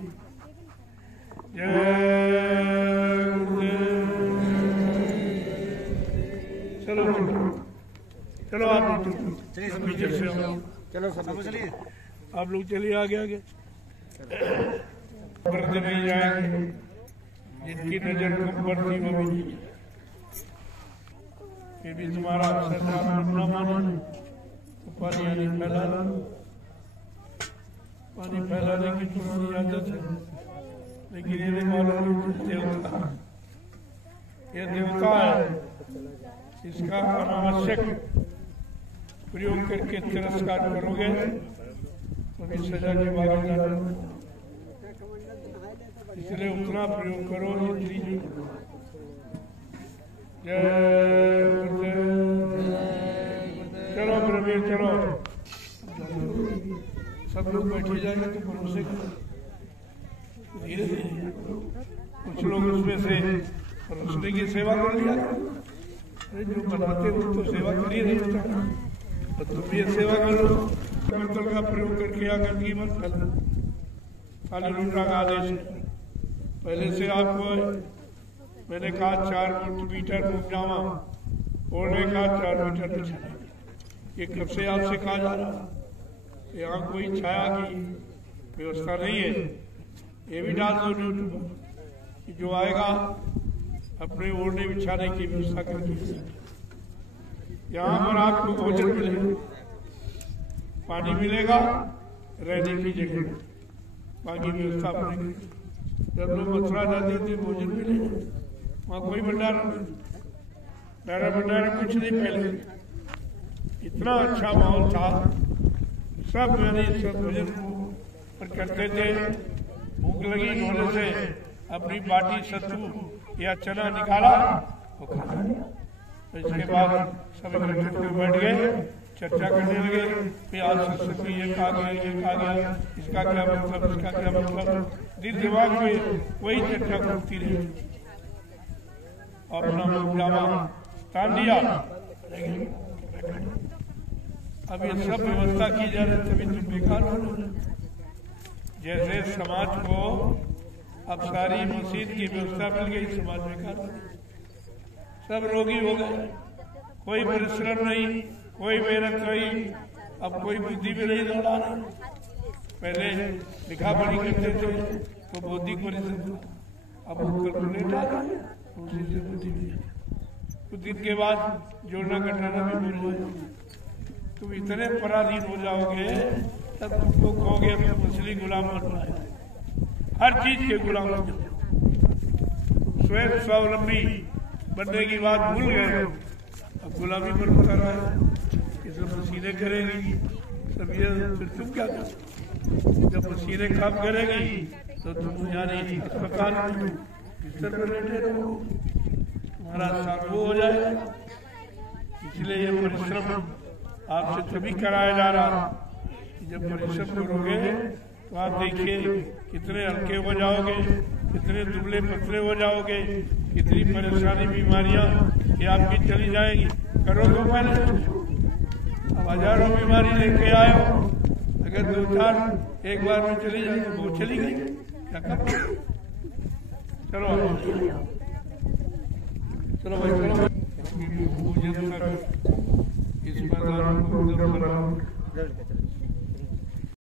चलो चलो आप चलो चलिए, आप लोग चलिए आगे आगे। बढ़ते नहीं जाएंगे, जिनकी नजर कम बढ़ती वो भी फिर भी तुम्हारा अवसर न मानो तो पानी फैलाना, पानी फैलाने की तुम्हारी आदत है, लेकिन ये नहीं मालूम देवता, ये देवता है, इसका अनावश्यक प्रयोग करके तिरस्कार करोगे तो भी सजा के बारे में, इसलिए उतना प्रयोग करो जितनी। चलो प्रवीण चलो, सब लोग बैठे जाएंगे तो भरोसे धीरे धीरे कुछ लोग उसमें से परोसने की सेवा कर लिया। जो बनाते हो तो सेवा कर ही नहीं होता, तो तुम ये सेवा कर लो, बर्तन का प्रयोग करके या गंदगी मत फैला। खाली लूटना का आदेश है। पहले से आपको मैंने कहा 4 मीटर जामा ओढ़ने का 4 मीटर बिछाने, ये कब से आपसे कहा जा रहा। यहाँ कोई छाया की व्यवस्था नहीं है, ये भी डाल दो यूट्यूब, जो आएगा अपने ओढ़ने बिछाने की व्यवस्था करके यहाँ पर आपको भोजन मिलेगा, पानी मिलेगा, रहने की जगह, बाकी व्यवस्था अपने। जब लोग मथुरा जाते थे भोजन मिलेगा, वहाँ कोई भंडारा नहीं, भंडारा कुछ नहीं। पहले इतना अच्छा माहौल था, सब भोजन पर करते थे। भूख लगी होने से अपनी बाटी सत्तू या चना निकाला वो खा लिया। तो इसके बाद सब इकट्ठे होकर बैठ गए, चर्चा करने लगे कि आज सत्संग ये कहा गया, ये कहा गया, इसका क्या मतलब, इसका क्या मतलब। दिल दिमाग में वही चर्चा करती रही और अपना मुजामा तान दिया। अब ये सब व्यवस्था की जा रही, तभी तुम बेकार हो रहे। जैसे समाज को अब सारी मशीन की व्यवस्था मिल गई, समाज बेकार हो गया, सब रोगी हो गए, कोई परिश्रम नहीं, कोई मेहनत नहीं, अब कोई बुद्धि में नहीं दौड़ा रहा। पहले लिखा पढ़ी करते थे तो बुद्धि परिश्रम, अब कैलकुलेटर आ गए, उसी से बुद्धि भी। कुछ दिन के बाद जोड़ना घटाना भी भूल जाए। तुम इतने पराधीन हो जाओगे तब तुमको कहोगे अब असली गुलाम बनना है, हर चीज के गुलाम हो जाओ। स्वयं स्वावलंबी बनने की बात भूल गए, अब गुलामी पर उतर रहा है। ये सब मशीनें करेगी, सब ये फिर तुम क्या करोगे? जब मशीनें काम करेगी तो तुम यानी अस्पताल में बिस्तर पर लेटे रहो, तुम्हारा साधु हो जाएगा। इसलिए ये परिश्रम आपसे तभी कराया जा रहा। जब परिश्रम करोगे तो आप देखिए कितने हल्के हो जाओगे, कितने दुबले पतले हो जाओगे, कितनी परेशानी बीमारियां ये आपकी चली जाएगी। करो तो पहले, अब हजारों बीमारी लेके आए हो, अगर 2-4 एक बार में चली जाए तो वो चली गई, क्या करो? चलो चलो भाई चलो, पूजन करो, इस प्रकार